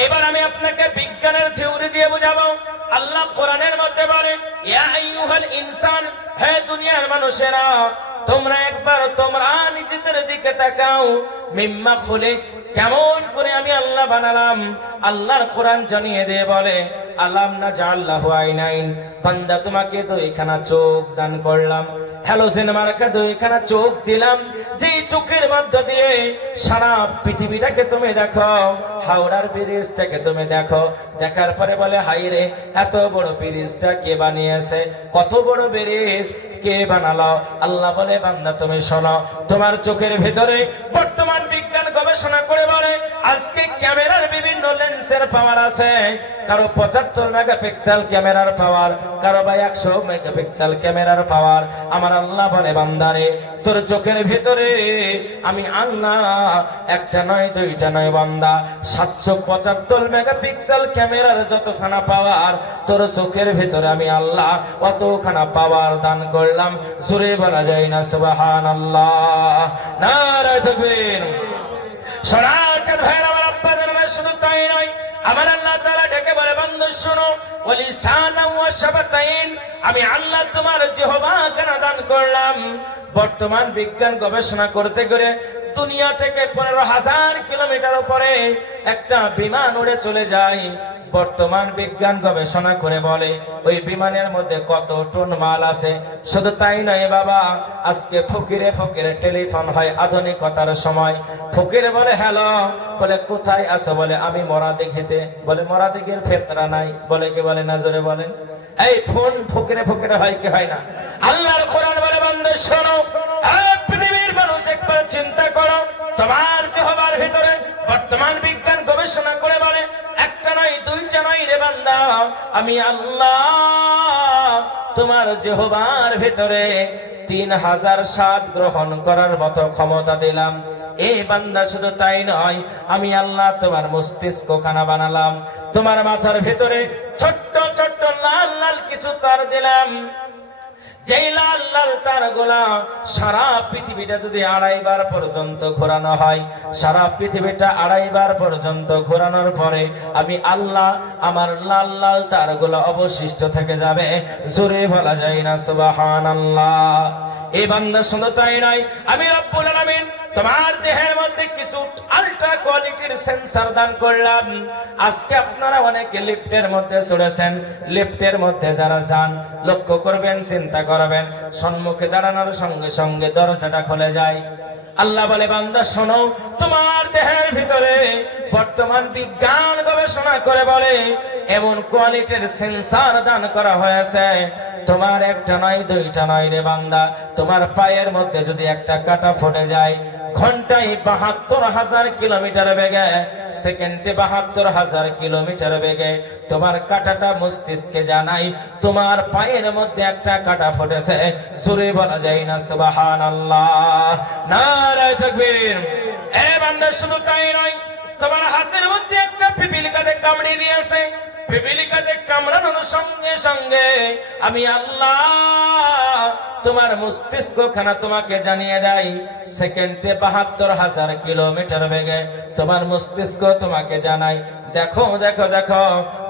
এইবার আমি আপনাকে বিজ্ঞানের থিওরি দিয়ে বুঝাবো। আল্লাহ কোরআনের মধ্যে বলে, ইয়া আইয়ুহাল ইনসান, হে দুনিয়ার মানুষেরা, তোমরা একবার তোমরা নিজেদের দিকে তাকাও। মিম্মা খুলিক, কেমন করে আমি আল্লাহ বানালাম। আল্লাহর কোরআন জানিয়ে দিয়ে বলে, আলাম নাজআল লাহু আইনাইন, বান্দা তোমাকে দুইখানা চোখ দান করলাম। হ্যালোজেন মার্কা দুইখানা চোখ দিলাম, যে চোখের মধ্য দিয়ে সারা পৃথিবীটাকে তুমি দেখো, হাওড়ার ব্রিজটাকে তুমি দেখো। দেখার পরে বলে, হাই রে, এত বড় ব্রিজটা কে বানিয়েছে? কত বড় ব্রিজ, কে বানালো? আল্লাহ বলে, বান্দা তুমি শোনো, তোমার চোখের ভেতরে বর্তমান বিজ্ঞান গবেষণা করে বলে, আজকে ক্যামেরার বিভিন্ন লেন্সের পাওয়ার আছে। কারো 75 মেগাপিক্সেল ক্যামেরার পাওয়ার, কারো বা 100 মেগাপিক্সেল ক্যামেরার পাওয়ার। আমার আল্লাহ বলে, বান্দারে, তোর চোখের ভেতরে আমি আল্লাহ একটা নয় দুইটা নয় বান্দা, 775 মেগাপিক্সেল ক্যামেরার যতখানা পাওয়ার, তোর চোখের ভেতরে আমি আল্লাহ অতখানা পাওয়ার দান করলাম। জোরে বলা যায় না সুবহানাল্লাহ? নারে তাকবীর। সরাসরি ভাইরা, আমার আব্বা জানেন, শুধু তাই নয়, আমার আল্লাহ তাআলা ডেকে বলে, বান্দা শোনো, ওয়ালিসানা ওয়া শাফাতাইন, আমি আল্লাহ তোমার জিহ্বা কানা দান করলাম। বর্তমান বিজ্ঞান গবেষণা করতে করে দুনিয়া থেকে 15,000 কিলোমিটার উপরে একটা বিমান উড়ে চলে যায়। বর্তমান বিজ্ঞান গবেষণা করে বলে, ওই বিমানের মধ্যে কত টন মাল আছে। শুধু তাই নয় বাবা, আজকে ফকিরে ফকিরে টেলিফোন হয় আধুনিকতার সময়। ফকিরে বলে, হ্যালো, বলে কোথায় আছো? বলে আমি মরা দেখিতে। বলে মরা দিকের ফেতরা নাই। বলে কি? বলে না, জোরে বলেন। এই ফোন ফকিরে ফকিরে হয় কি হয় না? আল্লাহর কোরআন বলে, বান্দা শোনো, পৃথিবীর মানুষ একবার চিন্তা করো, তোমার জিহ্বার ভিতরে বর্তমান বিজ্ঞান গবেষণা করে বলে, একটা নয় দুইটা নয় রে বান্দা, আমি আল্লাহ তোমার জিহ্বার ভিতরে 3000 স্বাদ গ্রহণ করার মতো ক্ষমতা দিলাম। এই বান্দা শুধু তাই নয়, আমি আল্লাহ তোমার মস্তিষ্ক খানা বানালাম। তোমার মাথার ভিতরে ছোট্ট ছোট্ট লাল লাল কিছু তার দিলাম। যেই লাল লাল তার গোলা সারা পৃথিবীটা যদি 2.5 বার পর্যন্ত ঘোরানো হয়, সারা পৃথিবীটা 2.5 বার পর্যন্ত ঘোরানোর পরে আমি আল্লাহ আমার লাল লাল তার গোলা অবশিষ্ট থেকে যাবে। জোরে বলা যায় না সুবহানাল্লাহ? এই বান্দা শুধু তাই নয়, আমি রব্বুল আলামিন তোমার দেহের মধ্যে কিছু আল্ট্রা কোয়ালিটির সেন্সর দান করলাম। আজকে আপনারা অনেকে লিফটের মধ্যে চড়েছেন, লিফটের মধ্যে যারা যান লক্ষ্য করবেন, চিন্তা করবেন, সম্মুখে দাঁড়ানোর সঙ্গে সঙ্গে দরজাটা খুলে যায়। আল্লাহ বলে, বান্দা শোনো, তোমার দেহের ভিতরে বর্তমান বিজ্ঞান গবেষণা করে বলে, এমন কোয়ালিটির সেন্সর দান করা হয়েছে, তোমার একটা নয় দুইটা নয় রে বান্দা, তোমার পায়ের মধ্যে যদি একটা কাঁটা ফুটে যায়, ঘন্টায় 72,000 কিলোমিটার বেগে, সেকেন্ডে 72,000 কিলোমিটার বেগে তোমার কাঁটাটা মস্তিষ্কে জানাই তোমার পায়ের মধ্যে একটা কাঁটা ফুটেছে। জোরে বলা যায় না সুবহানাল্লাহ? নারে তাকবীর। এ বান্দা শুধু তাই নয়, তোমার হাতের মধ্যে একটা পিপিলিকাতে কামড়ে দিয়েছে। পিপিলিকাতে কামড়ানোর সঙ্গে সঙ্গে আমি আল্লাহ তোমার মস্তিষ্ক খানা তোমাকে জানিয়ে দেয়, সেকেন্ডে 72,000 কিলোমিটার বেগে তোমার মস্তিষ্ক তোমাকে জানাই, দেখো দেখো দেখো,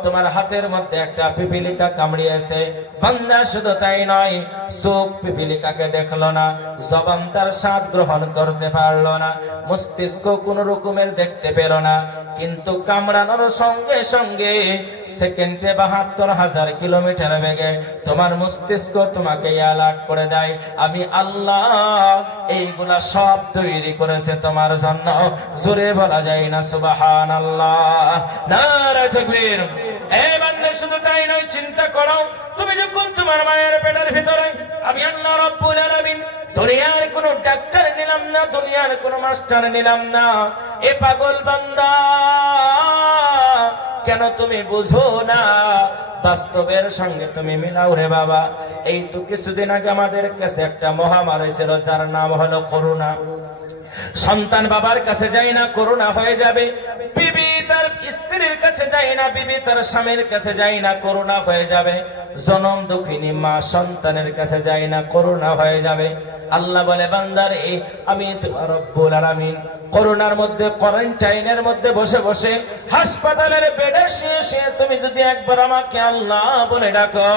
তোমার হাতের মধ্যে একটা পিপিলিকা কামড়িয়েছে। বান্দা শুধু তাই নয়, চোখ পিপিলিকাকে দেখলো না, জবান তার স্বাদ গ্রহণ করতে পারলো না, মস্তিষ্ক কোন রকমের দেখতে পেল না, কিন্তু কামড়ানোর সঙ্গে সঙ্গে সেকেন্ডে 72,000 কিলোমিটার বেগে তোমার মস্তিষ্ক তোমাকে অ্যালার্ট করে দেয়, আমি আল্লাহ এইগুলা সব তৈরি করেছে তোমার জন্য। জোরে বলা যায় না সুবহানাল্লাহ? নারে তাকবীর। এ বান্দা শুধু তাই নয়, চিন্তা করো, তুমি যখন তোমার মায়ের পেটের ভিতরে, আমি আল্লাহ রাব্বুল আলামিন দুনিয়ার কোন ডাক্তার নিলাম না, দুনিয়ার কোন মাস্টার নিলাম না। এ পাগল বান্দা, কেন তুমি বুঝো না? বাস্তবের সঙ্গে তুমি মিলাও রে বাবা। এই তো কিছুদিন আগে আমাদের কাছে একটা মহামারী ছিল, যার নাম হলো করোনা। সন্তান বাবার কাছে যায় না, করোনা হয়ে যাবে। বিবি তার স্ত্রীর কাছে যায় না, বিবি তার স্বামীর কাছে যায় না, করোনা হয়ে যাবে। জনম দুঃখিনী মা সন্তানের কাছে যায় না, করোনা হয়ে যাবে। আল্লাহ বলে বান্দারে আমি তোমার রব্বুল আলামিন করোনার মধ্যে কোয়ারেন্টাইনের মধ্যে বসে বসে হাসপাতালের বেডে শুয়ে তুমি যদি একবার আমাকে আল্লাহ বলে ডাকো,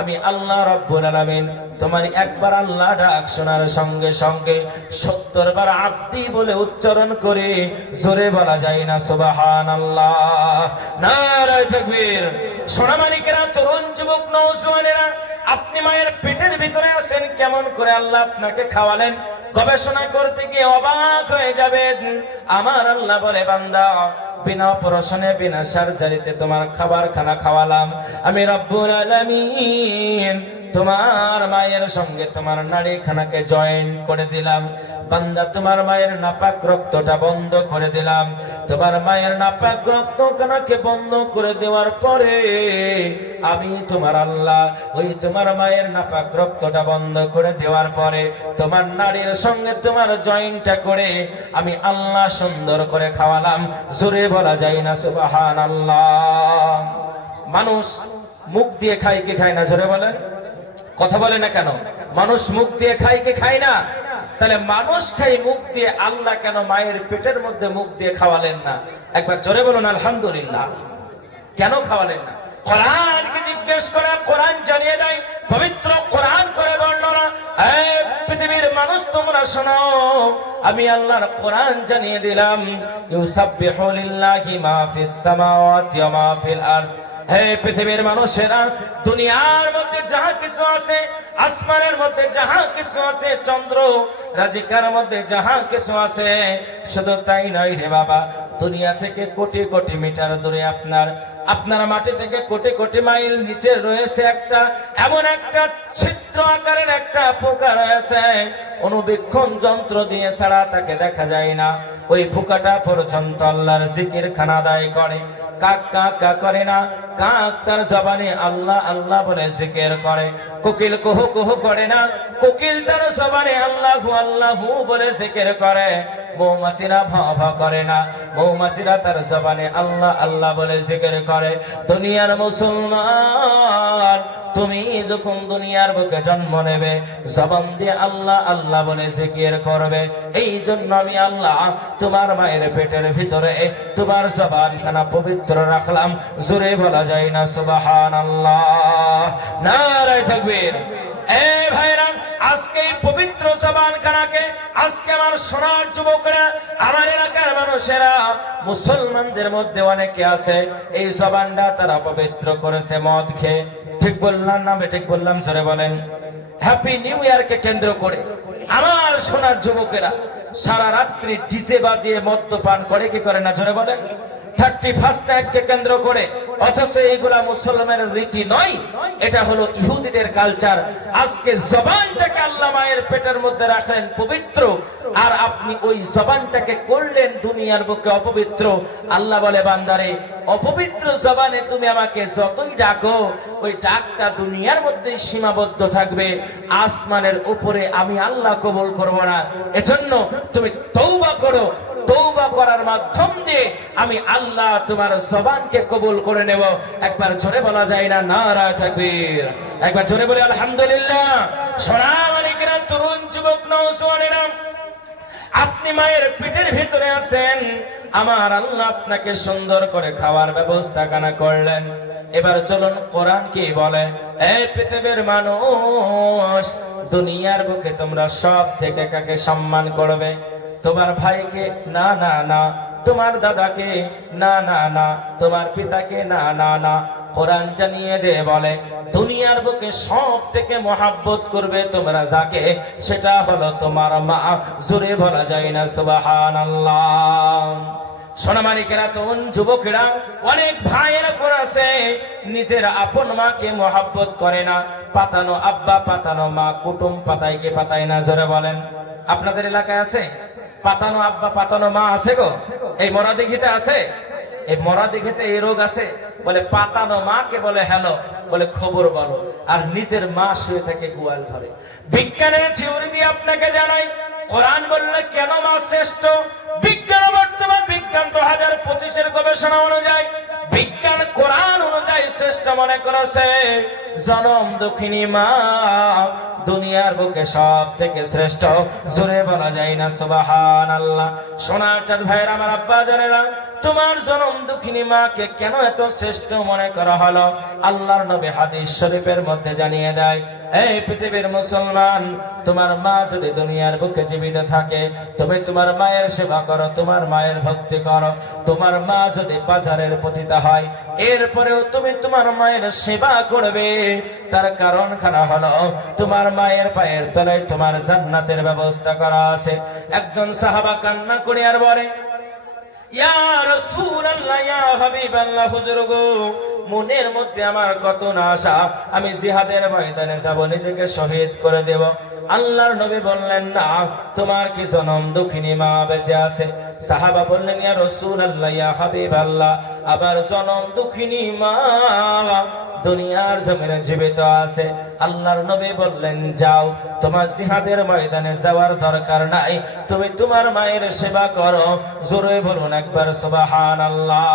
আমি আল্লাহ রব্বুল আলামিন তোমার একবার আল্লাহ ডাক শোনার সঙ্গে সঙ্গে 70 বার আব্দি বলে উচ্চারণ করে জোরে বলা যায় না সুবহানাল্লাহ, নারায়ে তাকবীর। সোনা মানিকেরা, তরুণ যুবক নওজোয়ানেরা, আপনি মায়ের পেটের ভিতরে আছেন, কেমন করে আল্লাহ আপনাকে খাওয়ালেন গবেষণা করতে গিয়ে অবাক হয়ে যাবেন। আমার আল্লাহ বলে বান্দা বিনা অপারেশনে বিনা সার্জারিতে তোমার খাবার খানা খাওয়ালাম আমি রব্বুল আলামিন। তোমার মায়ের সঙ্গে তোমার নাড়ি খানাকে জয়েন করে দিলাম বান্দা, তোমার মায়ের নাপাক রক্তটা বন্ধ করে দিলাম। তোমার মায়ের নাপাক রক্ত খানাকে বন্ধ করে দেওয়ার পরে আমি তোমার আল্লাহ ওই তোমার মায়ের নাপাক রক্তটা বন্ধ করে দেওয়ার পরে তোমার নাড়ির সঙ্গে তোমার জয়েন্টটা করে আমি আল্লাহ সুন্দর করে খাওয়ালাম, জোরে বলা যায় না সুবহানাল্লাহ। মানুষ মুখ দিয়ে খায় কি খায় না? জোরে বলেন, কথা বলে না কেন? মানুষ মুখ দিয়ে খায় কি খায় না? তাহলে মানুষ খাই মুখ দিয়ে, আল্লাহ কেন মায়ের পেটের মধ্যে মুখ দিয়ে খাওয়ালেন না? একবার জোরে বলুন আলহামদুলিল্লাহ। কেন খাওয়ালেন না? কোরআনকে জিজ্ঞেস করা, কোরআন জানিয়ে দেয়, পবিত্র কোরআন করে বর্ণনা। পৃথিবীর মানুষ তোমরা শোনো, আমি আল্লাহর কোরআন জানিয়ে দিলাম, ইউসাব্বিহু লিল্লাহি মা ফিস সামাওয়াতি ওয়া মা ফিল আরদ। হে পৃথিবীর মানুষেরা, দুনিয়ার মধ্যে যাহা কিছু আছে, আসমানের মধ্যে যাহা কিছু আছে, চন্দ্র রাজিকার মধ্যে যাহা কিছু আছে, শুধু তাই নয় রে বাবা, দুনিয়া থেকে কোটি কোটি মিটার দূরে আপনার মাটি থেকে কোটি কোটি মাইল নিচে রয়েছে একটা এমন একটা ছিদ্র আকারের একটা পোকা রয়েছে, অনুবীক্ষণ যন্ত্র দিয়ে ছাড়া তাকে দেখা যায় না। ওই পোকাটা পর্যন্ত আল্লাহর জিকির খানা আদায় করে। কাক কাক কাক করে না, কাক তার জবানে আল্লাহ আল্লাহ বলে জিকির করে। কোকিল কুহু কুহু করে না, কোকিল তার জবানে আল্লাহু আল্লাহু বলে জিকির করে। মৌমাছিরা ভাঁ ভাঁ করে না, মৌমাছিরা তার জবানে আল্লাহ আল্লাহ বলে জিকির করে। দুনিয়ার মুসলমান, তুমি যখন দুনিয়ার বুকে জন্ম নেবে, জবান দিয়ে আল্লাহ আল্লাহ বলে জিকির করবে। এই জন্য আমি আল্লাহ তোমার মায়ের পেটের ভিতরে তোমার জবানখানা পবিত্র রাখলাম, জোরে বলা যায় না সুবহানাল্লাহ, নারায়ে তাকবীর। এ ভাইরা, আজকে এই পবিত্র জবানখানাকে, আজকে আমার সোনার যুবকরা, আমার এলাকার মানুষেরা, মুসলমানদের মধ্যে অনেকে আছে এই জবানটা তারা পবিত্র করেছে মদ খেয়ে। ঠিক বললাম না? ঠিক বললাম? জোরে বলেন। হ্যাপি নিউ ইয়ারকে কেন্দ্র করে আমার সোনার যুবকেরা সারা রাত্রি ডিজে বাজিয়ে মদ্যপান করে, কি করে না? জোরে বলেন। 31st নাইটকে কেন্দ্র করে, অথচ এইগুলা মুসলমানের রীতি নয়, এটা হলো ইহুদিদের কালচার। আজকে জবানটাকে আল্লাহ মায়ের পেটের মধ্যে রাখলেন পবিত্র, আর আপনি ওই জবানটাকে করলেন দুনিয়ার বুকে অপবিত্র। আল্লাহ বলে বান্দারে, অপবিত্র জবানে তুমি আমাকে যতই ডাকো, ওই ডাকটা দুনিয়ার মধ্যে সীমাবদ্ধ থাকবে, আসমানের উপরে আমি আল্লাহ কবুল করব না। এজন্য তুমি তওবা করো, তওবা করার মাধ্যম দিয়ে আমি আল্লাহ তোমার জবানকে কবুল করে নেব। একবার জোরে বলা যায় না নারায়ে তাকবীর? একবার জোরে বলে আলহামদুলিল্লাহ। সোনা মালিকেরা, তরুণ যুবক নওজোয়ানেরা, আপনি মায়ের পেটের ভিতরে আছেন, আমার আল্লাহ আপনাকে সুন্দর করে খাওয়ার ব্যবস্থা কানা করলেন। এবার চলুন কোরআন কি বলে। এই পৃথিবীর মানুষ, দুনিয়ার বুকে তোমরা সব থেকে কাকে সম্মান করবে? তোমার ভাইকে না না না, তোমার দাদাকে না না না, তোমার পিতাকে না না না। কোরআন জানিয়ে দে বলে, দুনিয়ার বুকে সব থেকে মহাব্বত করবে তোমরা যাকে, সেটা হলো তোমার মা। জোরে বলা যায় না সুবহানাল্লাহ। সোনামানিকেরা, তরুণ যুবকেরা, অনেক ভাইয়েরা আছে নিজের আপন মাকে মহাব্বত করে না। পাতানো আব্বা, পাতানো মা, কুটুম পাতায় কে পাতায় না? জোরে বলেন। আপনাদের এলাকায় আছে পাতানো আব্বা, পাতানো মা? আছে গো? এই মরাদিঘিতে আছে, এই মরাদিঘিতে এই রোগ আছে। বলে পাতানো মাকে বলে হ্যালো, বলে খবর বলো, আর নিজের মা শুয়ে থাকে গোয়াল ঘরে। বিজ্ঞানের থিওরি দিয়ে আপনাকে জানাই, কোরআন বললে কেন মা শ্রেষ্ঠ? বিজ্ঞান, বর্তমান বিজ্ঞান 2025-এর গবেষণা অনুযায়ী, বিজ্ঞান কোরআন অনুযায়ী শ্রেষ্ঠ মনে করেছে জনম দুঃখিনী মা। দুনিয়ার বুকে সব থেকে শ্রেষ্ঠ, জোরে বলা যায় না সুবহানাল্লাহ। সোনার চাঁদ ভাইয়ের আমার আব্বা জানেরা, তোমার জনম দুঃখিনী মাকে কেন এত শ্রেষ্ঠ মনে করা হলো? আল্লাহর নবী হাদিস শরীফের মধ্যে জানিয়ে দেয়, এই পৃথিবীর মুসলমান, তোমার মা যদি দুনিয়ার বুকে জীবিত থাকে, তুমি তোমার মায়ের সেবা করো, তোমার মায়ের ভক্তি করো। তোমার মা যদি বাজারের পতিতা হয়, এরপরেও তুমি তোমার মায়ের সেবা করবে। তার কারণ খানা হলো, তোমার মায়ের পায়ের তলায় তোমার জান্নাতের ব্যবস্থা করা আছে। একজন সাহাবা কান্না করে আর বলে, ইয়া রাসূলুল্লাহ, ইয়া হাবিবাল্লাহ, হুজুর গো, মনের মধ্যে আমার কত না আশা, আমি জিহাদের ময়দানে যাব, নিজেকে শহীদ করে দেব। আল্লাহর নবী বললেন, না, তোমার কি জনম দুঃখিনী মা বেঁচে আছে? সাহাবা বললেন, ইয়া রাসূলুল্লাহ, ইয়া হাবিবাল্লাহ, আবার জনম দুঃখিনী মা দুনিয়ার জমিনে জীবিত আছে। আল্লাহর নবী বললেন, যাও, তোমার জিহাদের ময়দানে যাওয়ার দরকার নাই, তুমি তোমার মায়ের সেবা করো। জোরে বলুন একবার সুবহানাল্লাহ।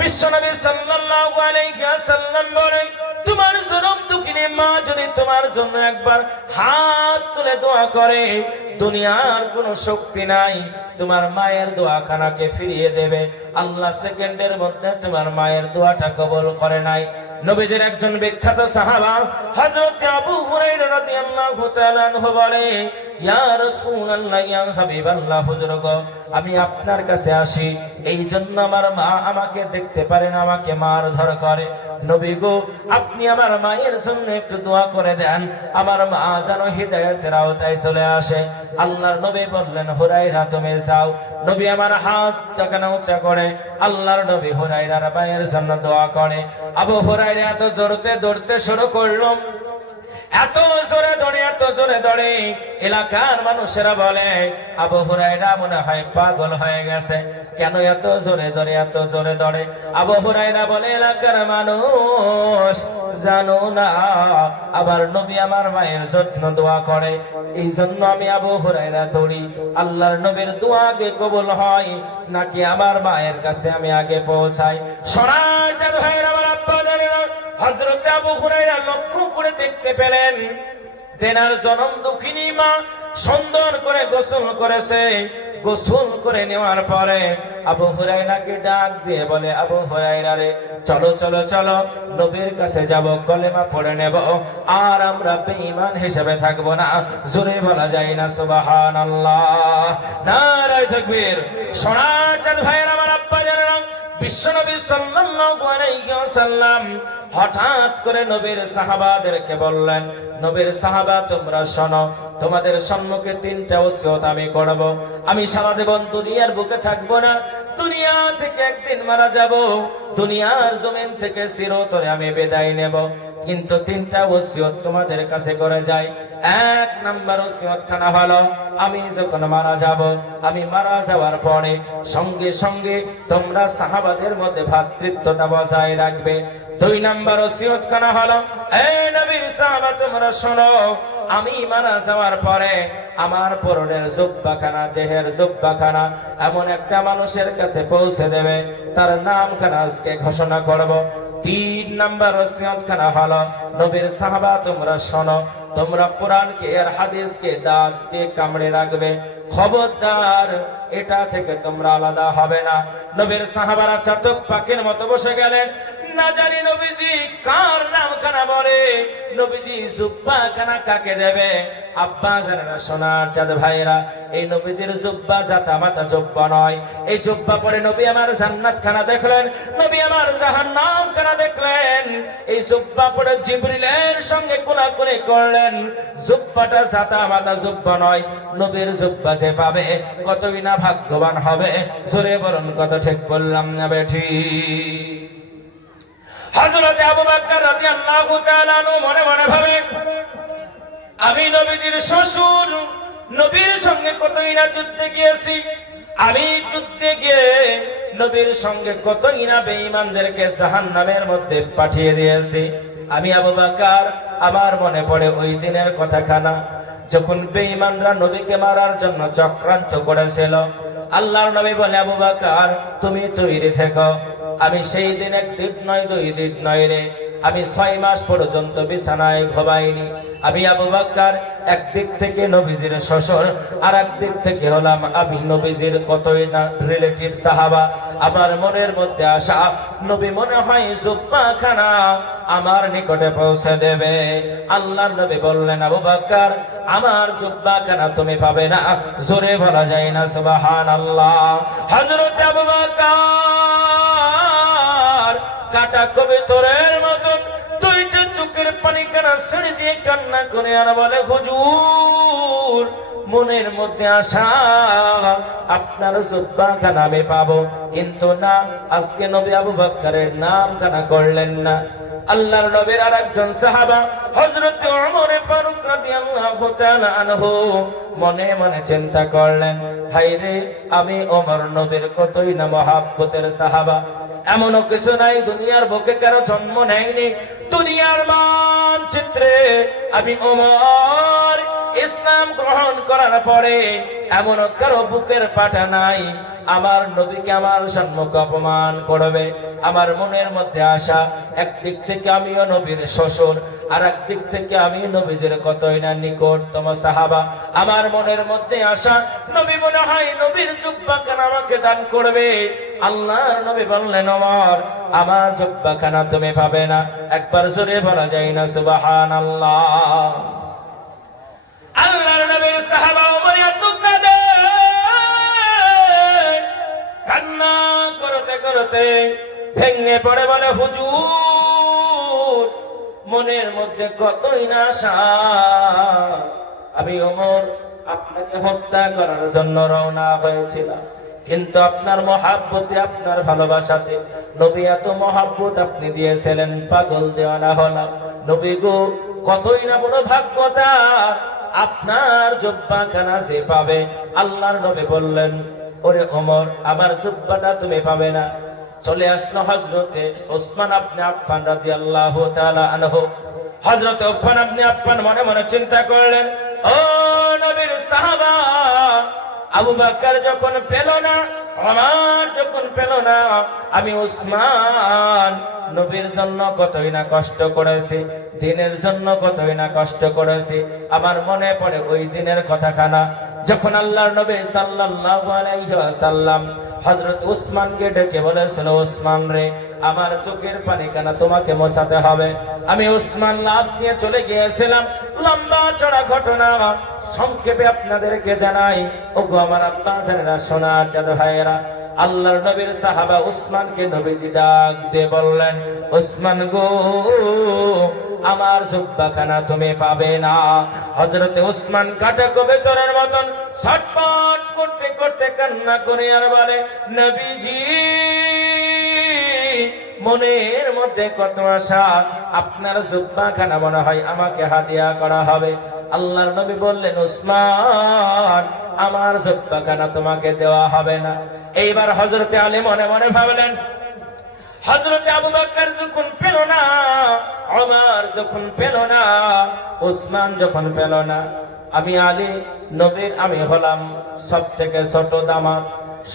বিশ্বনবী সাল্লাল্লাহু আলাইহি ওয়াসাল্লাম বলেন, তোমার জনম দুঃখিনী মা যদি তোমার জন্য একবার হাত তুলে দোয়া করে, দুনিয়ার কোনো শক্তি নাই তোমার মায়ের দোয়াখানাকে ফিরিয়ে দেবে। আল্লাহ সেকেন্ডের মধ্যে তোমার মায়ের দোয়াটা কবুল করে নাই। নবীজির একজন বিখ্যাত সাহাবা হযরত আবু হুরায়রা রাদিয়াল্লাহু তাআলা আনহু বলে, ইয়া রাসূলুল্লাহ, ইয়া হাবিবাল্লাহ, হুজুর গো, আমি আপনার কাছে আসি, এই জন্য আমার মা আমাকে দেখতে পারে না, আমাকে মারধর করে। নবী গো, আপনি আমার মায়ের জন্য একটু দোয়া করে দেন, আমার মা যেন হিদায়াতের আওতায় চলে আসে। আল্লাহর নবী বললেন, হুরায়রা তুমি যাও। নবী আমার হাত টাকানা উঁচা করে আল্লাহর নবী হুরায়রার মায়ের জন্য দোয়া করে। আবু হুরায়রা এত জোরে দৌড়তে শুরু করলো, এত জোরে দৌড়ে, এত জোরে দৌড়ে, এলাকার মানুষেরা বলে, আবু হুরায়রা মনে হয় পাগল হয়ে গেছে, কেন এত জোরে দৌড়ে, এত জোরে দৌড়ে? আবু হুরায়রা বলে, এলাকার মানুষ জানো না, আবার নবী আমার মায়ের জন্য দোয়া করে, এই জন্য আমি আবু হুরায়রা দৌড়ি। আল্লাহর নবীর দোয়া আগে কবুল হয় নাকি আমার মায়ের কাছে আমি আগে পৌঁছাই? সোনার চাঁদ ভাইয়ের আমার আব্বা জানেরা, হযরত আবু হুরায়রা লক্ষ্য করে দেখতে পেলেন, তেনার জনম দুঃখিনী মা সুন্দর করে গোসল করেছে। গোসল করে নেওয়ার পরে আবু হুরায়রাকে ডাক দিয়ে বলে, আবু হুরায়রা রে, চলো চলো চলো, নবীর কাছে যাব, কলেমা পড়ে নেব, আর আমরা বেঈমান হিসেবে থাকবো না। জোরে বলা যায় না সুবহানাল্লাহ, নারায়ে তাকবীর। সোনার চাঁদ ভাইয়ের আমার আব্বা জানেরা, বিশ্বনবী সাল্লাল্লাহু আলাইহি ওয়াসাল্লাম হঠাৎ করে নবীর সাহাবাদেরকে বললেন, নবীর সাহাবা তোমরা শোনো, তোমাদের সম্মুখে তিনটা ওসিয়ত আমি করব। আমি সারা জীবন দুনিয়ার বুকে থাকবো না, দুনিয়া থেকে একদিন মারা যাব, দুনিয়ার জমিন থেকে চিরতরে আমি বিদায় নেব, কিন্তু তিনটা ওসিয়ত তোমাদের কাছে করে যাই। এক নাম্বার ওসিয়ত খানা হলো, আমি যখন মারা যাব, আমি মারা যাওয়ার পরে সঙ্গে সঙ্গে তোমরা সাহাবাদের মধ্যে ভ্রাতৃত্বটা বজায় রাখবে। দুই নাম্বার ওসিয়ত খানা হলো, এই নবীর সাহাবা তোমরা শোনো, আমি মারা যাওয়ার পরে আমার পরনের জুব্বাখানা, দেহের জুব্বাখানা এমন একটা মানুষের কাছে পৌঁছে দেবে, তার নামখানা আজকে ঘোষণা করব। তিন নাম্বার ওসিয়ত খানা হলো, নবীর সাহাবা তোমরা শোনো, তোমরা কোরআনকে আর হাদিসকে দাঁতকে কামড়ে রাখবে, খবরদার এটা থেকে তোমরা আলাদা হবে না। নবীর সাহাবারা চাতক পাখির মতো বসে গেলেন, না জানি নবীজি কার নামখানা বলে, নবীজি জুব্বাখানা কাকে দেবে? আব্বা জানেনা, সোনার চাঁদ ভাইরা, এই নবীজির জুব্বা জাতা মাতা জুব্বা নয়, এই জুব্বা পরে নবী আমার জান্নাত খানা দেখলেন, নবী আমার জাহান্নাম খানা দেখলেন। এই জুব্বা পরে জিবরিলের সঙ্গে কোলাকুলি করলেন। জুব্বাটা জাতা মাতা জুব্বা নয়, নবীর জুব্বা যে পাবে কতই না ভাগ্যবান হবে। জোরে বলুন, কত ঠিক বললাম না বেঠি? হযরত আবু বকর রাদিয়াল্লাহু তাআলা আনহু মনে মনে ভাবে, আমি নবীজির শ্বশুর, নবীর সঙ্গে কতই না যুদ্ধে গিয়েছি, আমি যুদ্ধে গিয়ে নবীর সঙ্গে কতই না বেঈমানদেরকে জাহান্নামের মধ্যে পাঠিয়ে দিয়েছি। আমি আবু বকর, আমার মনে পড়ে ওই দিনের কথাখানা, যখন বেঈমানরা নবীকে মারার জন্য চক্রান্ত করেছিল। আল্লাহর নবী বলে, আবু বকর তুমি তৈরি থেকো, আমি সেই দিন একদিন নয়, দুই দিন নয় রে, আমি 6 মাস পর্যন্ত বিছানায় ঘুমাইনি। আমি আবু বকর একদিক থেকে নবীজির শ্বশুর, আর একদিক থেকে হলাম আমি নবীজির কতই না রিলেটিভ সাহাবা। আমার মনের মধ্যে আশা, নবী মনে হয় জুব্বাখানা আমার নিকটে পৌঁছে দেবে। আল্লাহর নবী বললেন, আবু বকর আমার জুব্বাখানা তুমি পাবে না। জোরে বলা যায় না সুবহানাল্লাহ। হযরত আবু বকর কাটা কবিতরের মতন দুইটা চোখের পানি কানা ছেড়ে দিয়ে কান্না করে আর বলে, হুজুর মনের মধ্যে আশা আপনার জুব্বাখানা আমি পাবো, কিন্তু না, আজকে নবী আবু বকরের নাম কানা করলেন না। আল্লাহর নবীর আরেকজন সাহাবা হযরত ওমর ফারুক রাদিয়াল্লাহু তাআলা আনহু মনে মনে চিন্তা করলেন, হায়রে আমি ওমর নবীর কতই না মহব্বতের সাহাবা। এমনও কিছু নাই দুনিয়ার বুকে কারো জন্ম নেয়নি, দুনিয়ার মানচিত্রে আমি ওমর ইসলাম গ্রহণ করার পরে এমন কারো বুকের পাটা নাই আমার নবীকে আমার সম্মুখে অপমান করবে। আমার মনের মধ্যে আশা, একদিক থেকে আমিও নবীর শ্বশুর, আর একদিক থেকে আমি নবীজির কতই না নিকটতম সাহাবা। আমার মনের মধ্যে আশা, নবী মনে হয় নবীর জুব্বাখানা আমাকে দান করবে। আল্লাহর নবী বললেন, ওমর আমার জুব্বাখানা তুমি পাবে না। একবার জোরে বলা যায় না সুবহানাল্লাহ। আল্লাহর নবীর সাহাবা ওমর এত কাঁদে, কান্না করতে করতে ভেঙে পড়ে বলে, হুজুর মনের মধ্যে কতই না আশা, আমি ওমর আপনাকে হত্যা করার জন্য রওনা হয়েছিলাম, কিন্তু আপনার মহাব্বতে আপনার ভালোবাসাতে নবী এত মহাব্বত আপনি দিয়েছিলেন, পাগল দেওয়ানা হলাম। নবী গো কতই না বড় ভাগ্যবান, আপনার জুব্বাখানা যে পাবে। আল্লাহর নবী বললেন, ওরে ওমর আমার জুব্বাটা তুমি পাবে না। চলে আসলো হযরতে ওসমান ইবনে আফফান রাদিয়াল্লাহু তাআলা আনহু। হযরত ওসমান ইবনে আফফান মনে মনে চিন্তা করলেন, ও নবীর সাহাবা, আবু বকর যখন পেল না, ওমর যখন পেল না, আমি ওসমান নবীর জন্য কতই না কষ্ট করেছি, দিনের জন্য কতই না কষ্ট করেছি। আমার মনে পড়ে ওই দিনের কথাখানা, যখন আল্লাহর নবী সাল্লাল্লাহু আলাইহি ওয়াসাল্লাম হযরত ওসমানকে ডেকে বলেছিল, ওসমান রে আমার চোখের পানি কানা তোমাকে মোছাতে হবে। আমি ওসমান লাফ নিয়ে চলে গিয়েছিলাম। লম্বা চড়া ঘটনা সংক্ষেপে আপনাদেরকে জানাই। ওগো আমার আব্বা জানেরা, সোনার চাঁদ ভাইয়েরা, আল্লাহর নবীর সাহাবা ওসমানকে নবীজি ডাক দিয়ে বললেন, ওসমান গো আমার জুব্বাখানা তুমি পাবে না। হযরতে ওসমান কাটা কবিতরের মতন ছটফট করতে করতে কান্না করে আর বলে, নবীজি মনের মধ্যে কত আশা, আপনার জুব্বাখানা মনে হয় আমাকে হাদিয়া করা হবে। আল্লাহর নবী বললেন, ওসমান আমার জুব্বাখানা তোমাকে দেওয়া হবে না। এইবার হযরতে আলী মনে মনে ভাবলেন, হযরতে আবু বকর যখন পেল না, ওমর যখন পেল না, ওসমান যখন পেল না, আমি আলী নবীর আমি হলাম সব থেকে ছোট দামাত,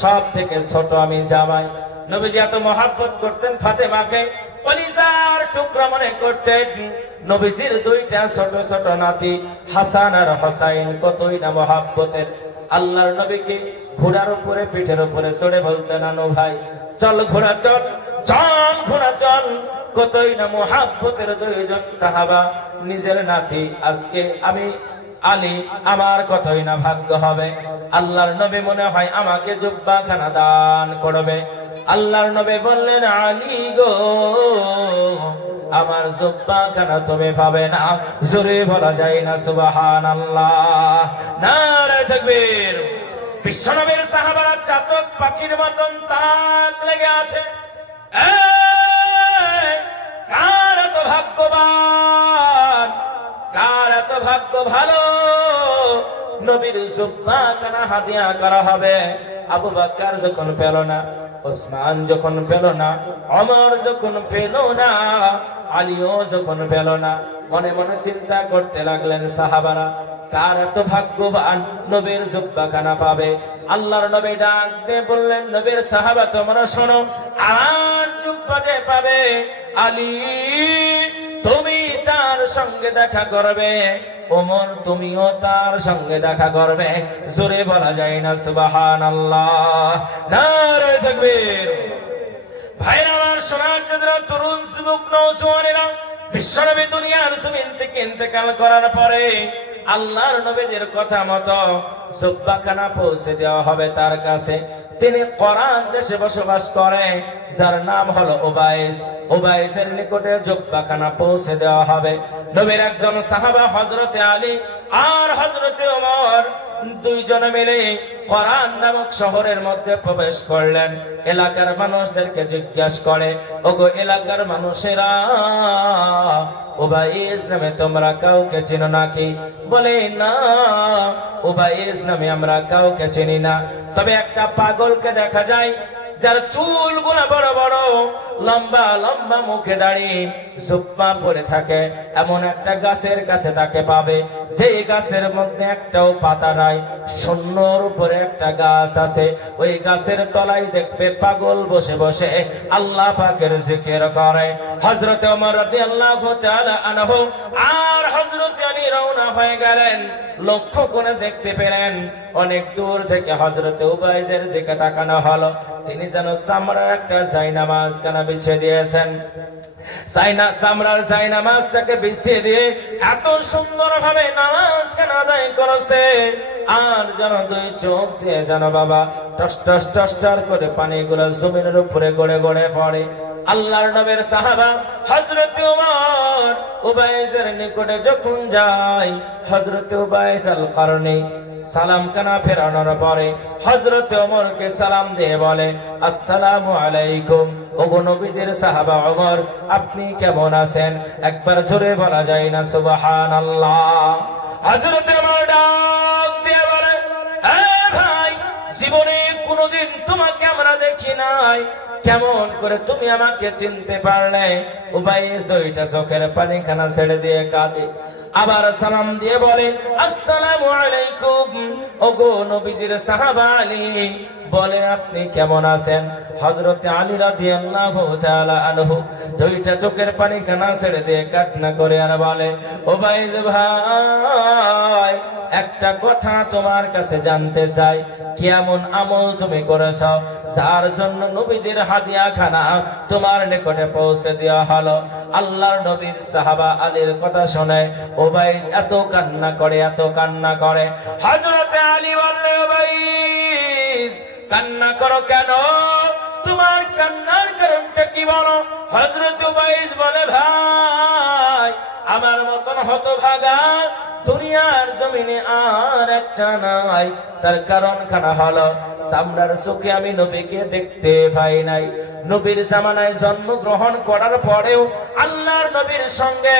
সব থেকে ছোট আমি জামাই। নবীজি এত মহব্বত করতেন ফাতেমাকে, কলিজার টুকরা মনে করতেন। নবীজির দুইটা ছোট ছোট নাতি হাসান আর হোসাইন কতই না মহব্বতের। আল্লাহর নবীকে ঘোড়ার উপরে পিঠের উপরে চড়ে বলতেন, আনো ভাই চল ঘোড়া চল, চল ঘোড়া চল। কতই না মহব্বতের দুইজন সাহাবা, নিজের নাতি। আজকে আমি আলী আমার কতই না ভাগ্য হবে, আল্লাহর নবী মনে হয় আমাকে জুব্বাখানা দান করবে। আল্লাহর নবী বললেন, আলী গো আমার জুব্বাখানা তুমি পাবে না। জোরে বলা যায় না সুবহানাল্লাহ। নারে তাকবীর। বিশ্বনবীর সাহাবারা চাতক পাখির মতন তাক লেগে আছে। কার এত ভাগ্যবান, কার এত ভাগ্য ভালো, নবীর জুব্বাখানা হাদিয়া করা হবে। আবু বকর যখন পেল না, ওসমান যখন পেল না, ওমর যখন পেল না, আলীও যখন পেল না, মনে মনে চিন্তা করতে লাগলেন সাহাবারা, কার এত ভাগ্যবান নবীর জুব্বাখানা পাবে। আল্লাহর নবী ডাক দিয়ে বললেন, নবীর সাহাবা তোমরা শোনো, আর জুব্বা যে পাবে আলী তুমি তার সঙ্গে দেখা করবে, ওমর তুমিও তার সঙ্গে দেখা করবে। জোরে বলা যায় না সুবহানাল্লাহ, নারে তাকবীর। ভাইরা আমার, সোনার চাঁদরা, তরুণ যুবক নওজোয়ানেরা, বিশ্বনবী দুনিয়ার জমিন থেকে ইন্তেকাল করার পরে আল্লাহর নবীর কথা মতো জুব্বাখানা পৌঁছে দেওয়া হবে তার কাছে। তিনি কোরআন দেশে বসবাস করে, যার নাম হলো উবাইস। উবাইসের নিকটে জুব্বাখানা পৌঁছে দেওয়া হবে। নবীর একজন সাহাবা হযরতে আলী আর হযরতে ওমর দুইজনে মিলে কোরআন নামক শহরের মধ্যে প্রবেশ করলেন। এলাকার মানুষদেরকে জিজ্ঞাসা করে, ওগো এলাকার মানুষেরা, উবাইস নামে তোমরা কাউকে চিনো নাকি? বলে, না, উবাইস নামে আমরা কাউকে চিনি না। তবে একটা পাগলকে দেখা যায়, যার চুলগুলো বড় বড়, লম্বা লম্বা, মুখে দাঁড়িয়ে, জুব্বা পরে থাকে। এমন একটা গাছের কাছে তাকে পাবে, যে গাছের মধ্যে একটাও পাতা নাই, শূন্যর উপরে একটা গাছ আছে। ওই গাছের তলায় দেখবে পাগল বসে বসে আল্লাহ পাকের জিকির করে। হযরত ওমর রাদিয়াল্লাহু তাআলা আনহু আর হযরত আলী রওনা হয়ে গেলেন। লক্ষ্য করে দেখতে পেলেন অনেক দূর থেকে হযরত উবাইসের দিকে তাকানো হলো। তিনি যেন চামড়ার একটা জায়নামাজ খানা বিছিয়ে দিয়েছেন। চামড়ার জায়নামাজটাকে বিছিয়ে দিয়ে এত সুন্দর ভাবে নামাজ খানা আদায় করেছে, আর যেন দুই চোখ দিয়ে যেন বাবা টস টস টস টস করে পানিগুলো জমিনের উপরে গড়ে গড়ে পড়ে। আল্লাহর নবীর সাহাবা হযরত ওমর উবাইসের নিকটে যখন যায়, হযরত উবাইস আল কারনী সালাম কানা ফেরানোর পরে হযরত ওমরকে সালাম দিয়ে বলে, আসসালামু আলাইকুম। ওগো নবীজির সাহাবা ওমর, আপনি কেমন আছেন? একবার জোরে বলা যায় না সুবহানাল্লাহ। হযরত ওমর ডাক দিয়ে বলে, এ ভাই, জীবনে কোনোদিন তোমাকে আমরা দেখি নাই, কেমন করে তুমি আমাকে চিনতে পারলে? উবাইস দুইটা চোখের পানি খানা ছেড়ে দিয়ে কাঁদে, আবার সালাম দিয়ে বলে, আসসালামু আলাইকুম। ওগো নবীজির সাহাবা আলী, বলেন আপনি কেমন আছেন? হযরত আলী রাদিয়াল্লাহু তাআলা আনহু দুইটা চোখের পানি খানা ছেড়ে দিয়ে কান্না করে আর বলে, উবাইস ভাই, একটা কথা তোমার কাছে জানতে চাই, কেমন আমল তুমি করেছ যার জন্য নবীজির হাদিয়া খানা তোমার নিকটে পৌঁছে দেওয়া হলো? আল্লাহর নবীর সাহাবা আলীর কথা শুনে উবাইস এত কান্না করে, এত কান্না করে। হযরত আলী বললে, উবাইস, কান্না করো কেন? তোমার কান্নার কারণটা কি বলো? হযরত উবাইস বলে, ভাই, আমার মতন হতভাগা দুনিয়ার জমিনে আর একটা নাই। তার কারণ খানা হলো, সামনের চোখে আমি নবীকে দেখতে পাই নাই। নবীর জামানায় জন্মগ্রহণ করার পরেও আল্লাহর নবীর সঙ্গে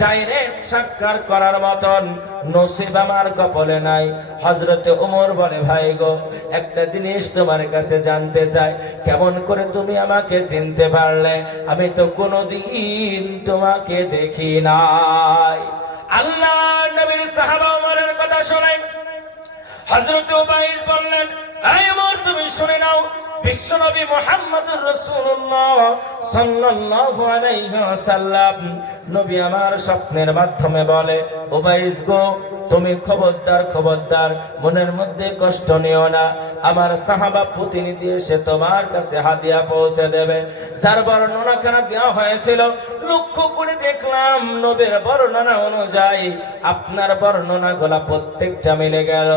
ডাইরেক্ট সাক্ষাৎ করার মতন নসিব আমার কপালে নাই। হযরতে ওমর বলে, ভাই গো, একটা জিনিস তোমার কাছে জানতে চাই, কেমন করে তুমি আমাকে চিনতে পারলে? আমি তো কোনোদিন তোমাকে দেখি নাই। আল্লাহর নবীর সাহাবা ওমরের কথা শুনেন হযরত উবাইস বললেন, এই ওমর, তুমি শুনে নাও, বিশ্বনবী মুহাম্মদুর রাসূলুল্লাহ সাল্লাল্লাহু আলাইহি ওয়াসাল্লাম নবী আমার স্বপ্নের মাধ্যমে বলে, উবাইস গো, তুমি খবরদার, খবরদার, মনের মধ্যে কষ্ট নিও না। আমার সাহাবা প্রতিনিধি এসে তোমার কাছে হাদিয়া পৌঁছে দেবে। যার বর্ণনা খানা দেওয়া হয়েছিল, লক্ষ্য করে দেখলাম নবীর বর্ণনা অনুযায়ী আপনার বর্ণনা গুলা প্রত্যেকটা মিলে গেল।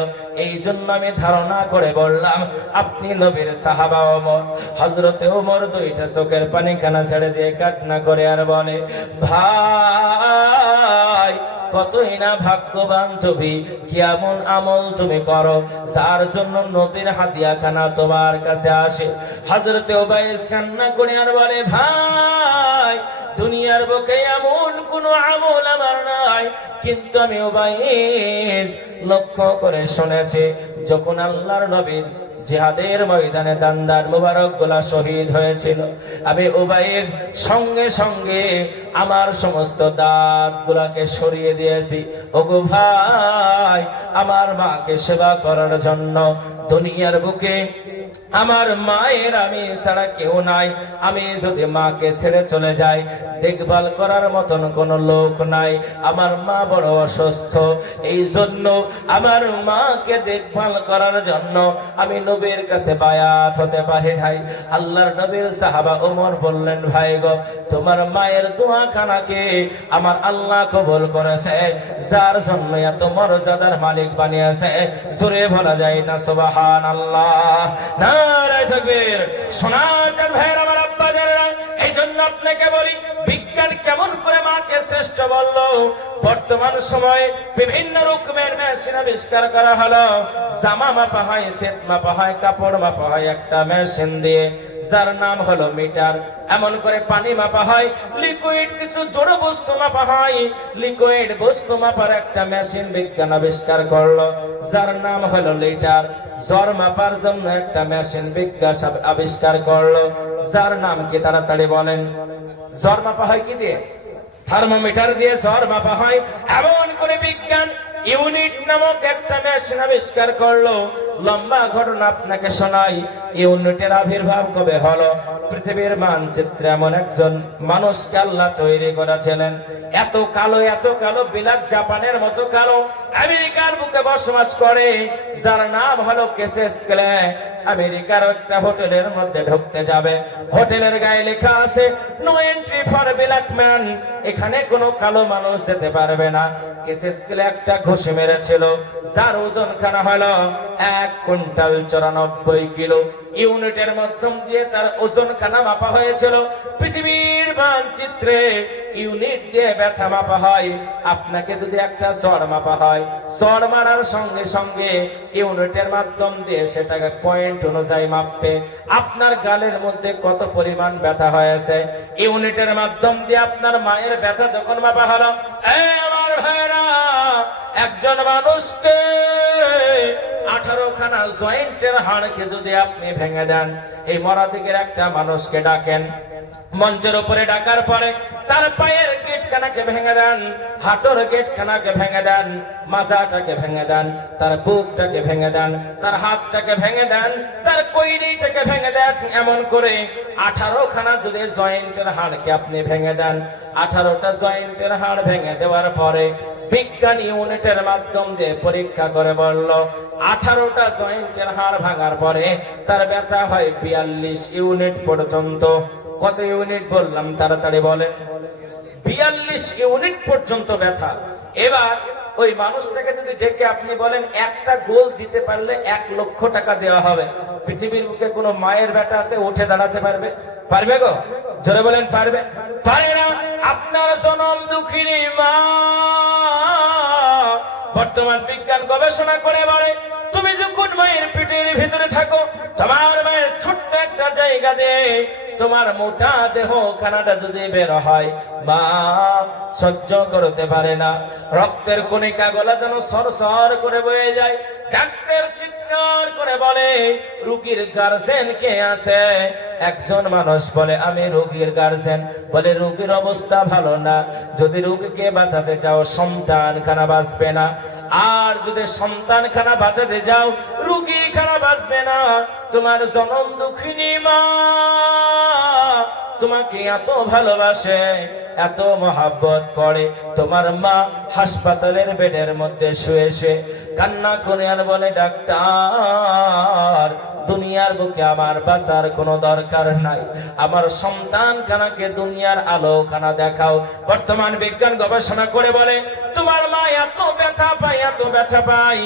এই জন্য আমি ধারণা করে বললাম আপনি নবীর সাহাবা ওমর। হযরতে ওমর দুইটা চোখের পানি খানা ছেড়ে দিয়ে কান্না করে আর বলে, ভাই, কতই না ভাগ্যবান তুমি, কেমন আমল তুমি করো যার জন্য নবীর হাদিয়া খানা তোমার কাছে আসে। হযরতে উবাইস কান্না করে আর বলে, ভাই, দুনিয়ার বুকে এমন কোন আমল আমার নাই, কিন্তু আমি উবাইস লক্ষ্য করে শুনেছি, যখন আল্লাহর নবীর জিহাদের ময়দানে দান্দার মুবারক গুলা শহীদ হয়েছিল। আমি উবাইর সঙ্গে সঙ্গে আমার সমস্ত দাঁত গুলাকে সরিয়ে দিয়েছি। ওগো ভাই, আমার মাকে সেবা করার জন্য দুনিয়ার বুকে আমার মায়ের আমি ছাড়া কেউ নাই। আমি যদি মাকে ছেড়ে চলে যাই, দেখভাল করার মতন কোনো লোক নাই। আমার মা বড় অসুস্থ, এই জন্য আমার মাকে দেখভাল করার জন্য আমি নবীর কাছে বায়াত হতে পারি নাই। আল্লাহর নবীর সাহাবা ওমর বললেন, ভাই গো, তোমার মায়ের দোয়াখানাকে আমার আল্লাহ কবুল করেছে, যার জন্য এত মর্যাদার মালিক বানিয়েছে। জোরে বলা যায় না সুবহানাল্লাহ? নারায়ে তাকবীর। সোনাচাঁদ ভাইয়ের আমার আব্বা যারা, এই জন্য আপনাকে বলি, বিজ্ঞান কেমন করে মাকে শ্রেষ্ঠ বললো। বর্তমান সময়ে বিভিন্ন রকমের মেশিন আবিষ্কার করা হলো। জামা মাপা হয়, সেট মাপা হয়, কাপড় মাপা হয় একটা মেশিন দিয়ে, যার নাম হলো মিটার। এমন করে পানি মাপা হয়, লিকুইড কিছু জড় বস্তু মাপা হয়, লিকুইড বস্তু মাপার একটা মেশিন বিজ্ঞান আবিষ্কার করলো, যার নাম হলো লিটার। জ্বর মাপার জন্য একটা মেশিন বিজ্ঞান আবিষ্কার করলো, যার নাম কি তাড়াতাড়ি বলেন? জ্বর মাপা হয় কি দিয়ে? থার্মোমিটার দিয়ে জ্বর মাপা হয়। এমন করে বিজ্ঞান ইউনিট নামক একটা মেশিন আবিষ্কার করলো। লম্বা ঘটনা আপনাকে শোনাই। ইউনিটের আবির্ভাব কবে হলো? পৃথিবীর মানচিত্রে এমন একজন মানুষকে আল্লাহ তৈরি করেছিলেন, এত কালো, এত কালো, বিলাক জাপানের মতো কালো, আমেরিকার বুকে বসবাস করে, যার নাম হলো কেসেস ক্লে। আমেরিকার একটা হোটেলের মধ্যে ঢুকতে যাবে, হোটেলের গায়ে লেখা আছে no entry for black man, এখানে কোনো কালো মানুষ যেতে পারবে না। কেসেস ক্লে একটা ঘুষি মেরেছিল, যার ওজন খানা হলো 1 কুইন্টাল 94 কিলো। ইউনিটের মাধ্যম দিয়ে তার ওজন খানা মাপা হয়েছিল। পৃথিবীর মানচিত্রে ইউনিট দিয়ে ব্যথা মাপা হয়। আপনাকে যদি একটা জ্বর মাপা হয়, জ্বর মারার সঙ্গে সঙ্গে ইউনিটের মাধ্যম দিয়ে সেটাকে পয়েন্ট অনুযায়ী মাপবে আপনার গালের মধ্যে কত পরিমাণ ব্যথা হয়েছে। ইউনিটের মাধ্যম দিয়ে আপনার মায়ের ব্যথা যখন মাপা হলো, আমার ভাইরা, একজন মানুষকে 18 খানা জয়েন্টের হাড়কে যদি আপনি ভেঙে দেন, এই মরা দিকের একটা মানুষকে ডাকেন, মঞ্চের উপরে ডাকার পরে তার পায়ের গেটখানাকে ভেঙে দেন, হাঁটুর গেটখানাকে ভেঙে দেন, মাজাটাকে ভেঙে দেন, তার বুকটাকে ভেঙে দেন, তার হাতটাকে ভেঙে দেন, তার কইরিটাকে ভেঙে দেন। এমন করে 18 খানা যদি জয়েন্টের হাড়কে আপনি ভেঙে দেন, 18টা জয়েন্টের হাড় ভেঙে দেওয়ার পরে বিজ্ঞান ইউনিটের মাধ্যম দিয়ে পরীক্ষা করে বলল, 18টা জয়েন্টের হাড় ভাঙার পরে তার ব্যথা হয় 42 ইউনিট পর্যন্ত। কত ইউনিট বললাম? তাড়াতাড়ি বলেন। 42 ইউনিট পর্যন্ত ব্যথা। এবার ওই মানুষটাকে যদি ডেকে আপনি বলেন একটা গোল দিতে পারলে 1 লক্ষ টাকা দেওয়া হবে, পৃথিবীর বুকে কোনো মায়ের ব্যথা আছে উঠে দাঁড়াতে পারবে? পারবে গো? জোরে বলেন, পারবে? পারে না। আপনার জনম দুঃখিনী মা, বর্তমান বিজ্ঞান গবেষণা করে বলে, তুমি যখন মায়ের পেটের ভিতরে থাকো, তোমার মায়ের ছোট্ট একটা জায়গা দিয়ে তোমার মোটা দেহ খানাটা যদি বের হয়, মা সহ্য করতে পারে না। রক্তের কণিকা গলা যেন সরসর করে বয়ে যায়। ডাক্তার চিৎকার করে বলে, রোগীর গার্জেন কে আছে? একজন মানুষ বলে, আমি রোগীর গার্জেন। বলে, রোগীর অবস্থা ভালো না, যদি রোগীকে বাঁচাতে চাও সন্তান খানা বাঁচবে না, আর যদি সন্তান খানা বাঁচাতে যাও রোগী খানা বাঁচবে না। তোমার জনম দুঃখিনী মা তোমাকে এত ভালোবাসে, এত মহাব্বত করে। তোমার মা হাসপাতালের বেডের মধ্যে শুয়ে শুয়ে কান্না করে আর বলে, ডাক্তার, দুনিয়ার বুকে আমার বাঁচার কোনো দরকার নাই, আমার সন্তান খানাকে দুনিয়ার আলো খানা দেখাও। বর্তমান বিজ্ঞান গবেষণা করে বলে, তোমার মা এত ব্যথা পায়, এত ব্যথা পায়,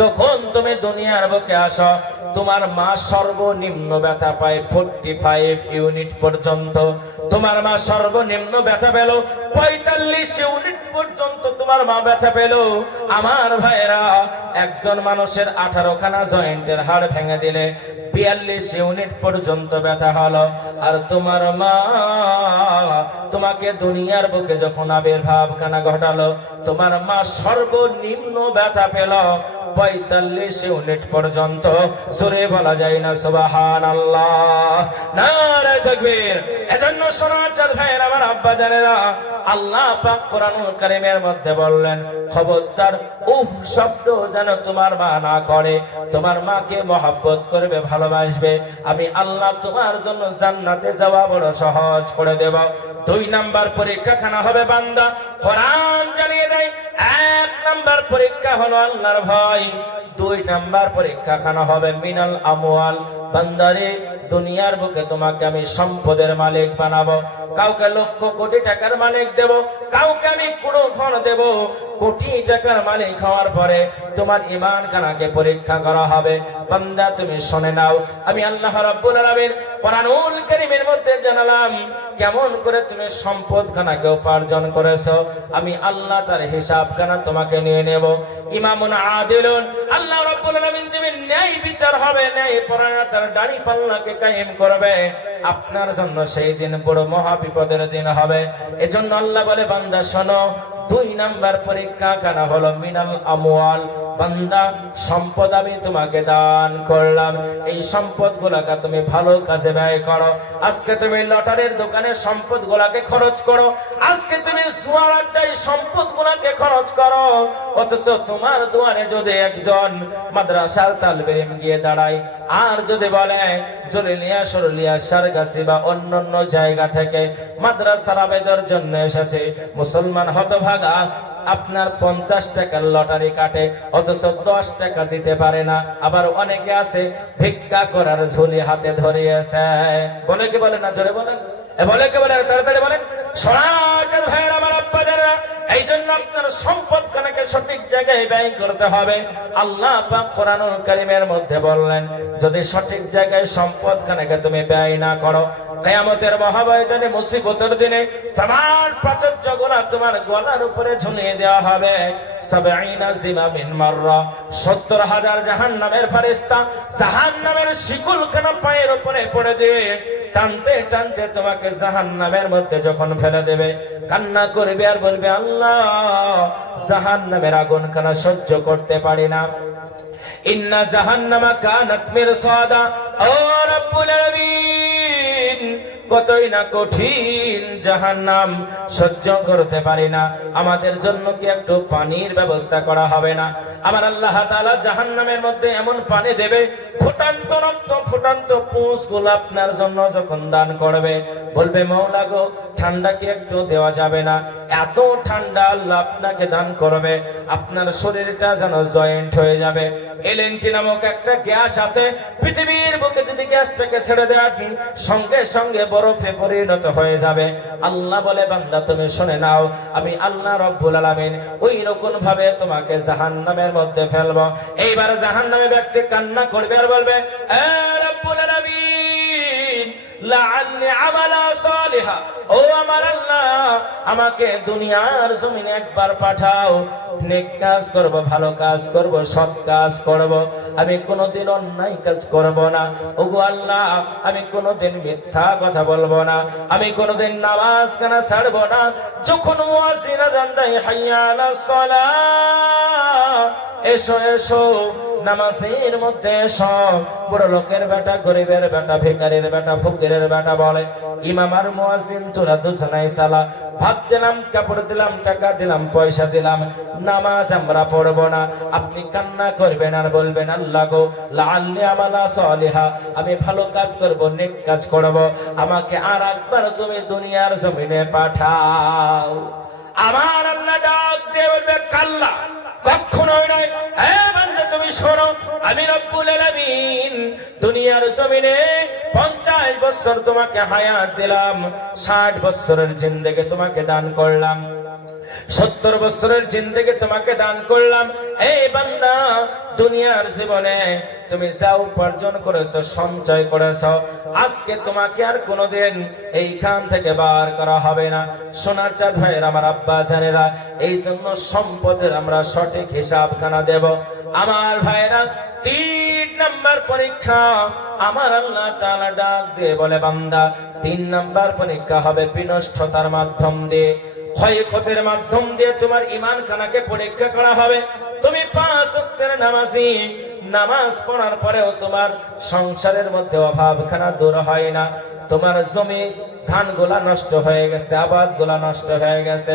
যখন তুমি দুনিয়ার বুকে আসো তোমার মা সর্বনিম্ন ব্যথা পায় 45 ইউনিট পর্যন্ত। তোমার মা সর্বনিম্ন ব্যথা পেল 45 ইউনিট পর্যন্ত তোমার মা ব্যথা পেল। আমার ভাইরা, একজন মানুষের 18খানা জয়েন্টের হাড় ভেঙে দিলে 42 ইউনিট পর্যন্ত ব্যথা হলো। আর তোমার মা তোমাকে দুনিয়ার বুকে যখন আবির্ভাব খানা ঘটালো, তোমার মা সর্বনিম্ন ব্যথা পেল 45 ইউনিট পর্যন্ত। জোরে বলা যায় না সুবহানাল্লাহ, নারে তাকবীর। এজন্য সোনার ভাইয়ের আমার আব্বা জানেরা, আল্লাহ পাক কোরআনুল কারীমের মধ্যে বললেন, খবরদার উফ শব্দ যেন তোমার মা না করে। তোমার মাকে মহব্বত করবে, ভালোবাসবে, আমি আল্লাহ তোমার জন্য জান্নাতে যাওয়া বড় সহজ করে দেব। 2 নাম্বার পরীক্ষাখানা হবে বান্দা। কোরআন জানিয়ে দেয় 1 নাম্বার পরীক্ষা হলো আল্লাহর ভয়, 2 নাম্বার পরীক্ষাখানা হবে মিনাল আমওয়াল। বান্দারে, দুনিয়ার বুকে তোমাকে আমি সম্পদের মালিক বানাবো। কাউকে লক্ষ কোটি টাকার মালিক দেব, কাউকে আমি পুরো ঘর দেব। কোটি টাকার মালিক হওয়ার পরে তোমার ঈমান খানাকে পরীক্ষা করা হবে। বান্দা তুমি শুনে নাও, আমি আল্লাহ রাব্বুল আলামিন কোরআনুল কারীমের মধ্যে জানালাম কেমন করে তুমি সম্পদ খানাকে উপার্জন করেছো। আমি আল্লাহ তার হিসাব খানা তোমাকে নিয়ে নেব। ইমামুন আদিলুন, আল্লাহ রাব্বুল আলামিন যে ন্যায় বিচার হবে, ন্যায় পরায়ণতার দাড়ি পাল্লাকে কায়েম করবে, আপনার জন্য সেই দিন বড় মহা বিপদের দিন হবে। এজন্য আল্লাহ বলে, বান্দা শোনো, 2 নাম্বার পরীক্ষা খানা হলো মিনাল আমওয়াল। বান্দা, সম্পদ আমি তোমাকে দান করলাম, এই সম্পদ গুলাকে তুমি ভালো কাজে ব্যয় করো। আজকে তুমি লটারির দোকানে সম্পদ গুলাকে খরচ করো, আজকে তুমি জুয়ার আড্ডায় সম্পদ গুলাকে খরচ করো, অথচ তোমার দুয়ারে যদি একজন মাদ্রাসার তালিবে ইলম গিয়ে দাঁড়ায় আর যদি বলে জলিলিয়া সরলিয়া সারগাছি বা অন্যান্য জায়গা থেকে মাদ্রাসার আবেদনের জন্য এসেছে, মুসলমান হতভাগা আপনার 50 টাকার লটারি কাটে, অথচ 10 টাকা দিতে পারে না। আবার অনেকে আছে ভিক্ষা করার ঝুলি হাতে ধরিয়েছে। বলে কি বলে না? জোরে বলেন, বলে কি বলে? তাড়াতাড়ি বলেন। সরাসরি ভাইয়ের আমার আব্বা যারা, এই জন্য আপনার সম্পদ খানাকে সঠিক জায়গায় ব্যয় করতে হবে। আল্লাহ পাক কোরআনুল কারীমের মধ্যে বললেন, যদি সঠিক জায়গায় সম্পদ খানাকে তুমি ব্যয় না করো, কিয়ামতের মহাময়দানে মুসিবতের দিনে তোমার প্রাচুর্য গুনাহ তোমার গলার উপরে ঝুলিয়ে দেওয়া হবে। 70 জিমামিন মাররা, 70,000 জাহান্নামের ফেরেশতা জাহান্নামের শিকলখানা পায়ের উপরে পড়ে দেবে। টানতে টানতে তোমাকে জাহান্নামের মধ্যে যখন ফেলে দেবে, কান্না করবে আর বলবে, আল্লাহ, জাহান্নামের আগুনখানা সহ্য করতে পারি না। ইন্না জাহান্নামা কানাত মিরসাদা। ও রব্বুল আলামিন, কতই না কঠিন জাহান্নাম, সহ্য করতে পারি না, আমাদের জন্য কি একটু পানির ব্যবস্থা করা হবে না? আমার আল্লাহ তাআলা জাহান্নামের মধ্যে এমন পানি দেবে, ফুটান্ত রক্ত, ফুটান্ত পুঁজগুলো আপনার জন্য যখন দান করবে, বলবে, মাওলা গো, ঠান্ডা কি একটু দেওয়া যাবে না? এত ঠান্ডা আল্লাহ আপনাকে দান করবে, আপনার শরীরটা যেন জয়েন্ট হয়ে যাবে। এলএনটি নামক একটা গ্যাস আছে, পৃথিবীর বুকে যদি গ্যাসটাকে ছেড়ে দেওয়া সঙ্গে সঙ্গে বরফে পরিণত হয়ে যাবে। আল্লাহ বলে, বান্দা তুমি শুনে নাও, আমি আল্লাহ রব্বুল আলামিন ওই রকম ভাবে তোমাকে জাহান্নামের মধ্যে ফেলবো। এইবার জাহান্নামে ব্যক্তি কান্না করবে আর বলবে, এ রব্বুল আলামিন, লাআল্লি আমালা সালিহা, ও আমার আল্লাহ, আমাকে দুনিয়ার জমিনে একবার পাঠাও, নেক কাজ করব, ভালো কাজ করব, সৎ কাজ করব, আমি কোনোদিন অন্যায় কাজ করব না। ওগো আল্লাহ, আমি কোনোদিন মিথ্যা কথা বলবো না, আমি কোনোদিন নামাজ কানা ছাড়বো না। যখন মুয়াজ্জিন আযান দেয়, হাইয়া আলাস সালাহ, এসো এসো, নামাজের মধ্যে সব বড় লোকের বেটা, গরিবের বেটা, ভিখারির বেটা, ফকিরের বেটা বলে, ইমাম আর মুয়াজ্জিন তোরা দুজনাই সালা, ভাত দিলাম, কাপড় দিলাম, টাকা দিলাম, পয়সা দিলাম, নামাজ আমরা পড়বো না। আপনি কান্না করবেন আর বলবেন, আল্লাহ গো, লাআল্লি আমালা সালিহা, আমি ভালো কাজ করব, নেক কাজ করব, আমাকে আর একবার তুমি দুনিয়ার জমিনে পাঠাও। আমার আল্লাহ ডাক দিয়ে বলবে, কাল্লা, কখনোই নয়। হ্যাঁ বান্দা, তুমি শোনো, আমি রব্বুল আলামিন দুনিয়ার জমিনে 50 বছর তোমাকে হায়াত দিলাম, 60 বছরের জিন্দেগি তোমাকে দান করলাম। 70 বছরের জিন্দেগি তোমাকে দান করলাম। এই বান্দা, দুনিয়ার জীবনে তুমি যা উপার্জন করেছো, সঞ্চয় করেছো, আজকে তোমাকে আর কোনোদিন এইখান থেকে বার করা হবে না। সোনার চাঁদ ভাইয়ের আমার আব্বা জানেরা, এই জন্য সম্পদের আমরা সঠিক হিসাবখানা দেব। আমার ভাইয়েরা, 3 নাম্বার পরীক্ষা আমার আল্লাহ তাআলা ডাক দিয়ে বলে, বান্দা 3 নাম্বার পরীক্ষা হবে বিনষ্টতার মাধ্যম দিয়ে, ক্ষয়ক্ষতির মাধ্যম দিয়ে তোমার ঈমান খানাকে পরীক্ষা করা হবে। তুমি 5 ওয়াক্তের নামাজি, নামাজ পড়ার পরেও তোমার সংসারের মধ্যে অভাবখানা দূর হয় না, তোমার জমি ধানগুলা নষ্ট হয়ে গেছে, আবাদগুলা নষ্ট হয়ে গেছে।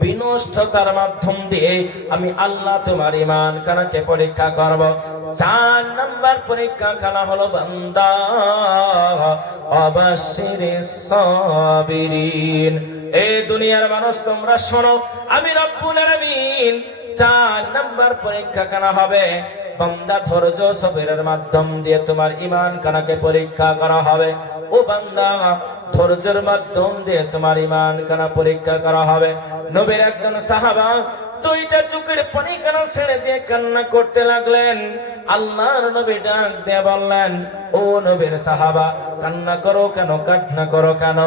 বিনষ্টতার মাধ্যম দিয়ে আমি আল্লাহ তোমার ঈমান খানাকে পরীক্ষা করব। 4 নাম্বার পরীক্ষা খানা হলো, বান্দা অবাশিরিস সাবিরিন। এই দুনিয়ার মানুষ তোমরা শোনো, আমি রব্বুল আলামিন 4 নাম্বার পরীক্ষা খানা হবে, বান্দা ধৈর্য সবরের মাধ্যম দিয়ে তোমার ঈমান খানাকে পরীক্ষা করা হবে। ও বান্দা, ধৈর্যের মাধ্যম দিয়ে তোমার ঈমান খানা পরীক্ষা করা হবে। নবীর একজন সাহাবা 2টা চোখের পানি কানা ছেড়ে দিয়ে কান্না করতে লাগলেন। আল্লাহর নবী ডাক দিয়ে বললেন, ও নবীর সাহাবা, কান্না করো কেন, কান্না করো কেন,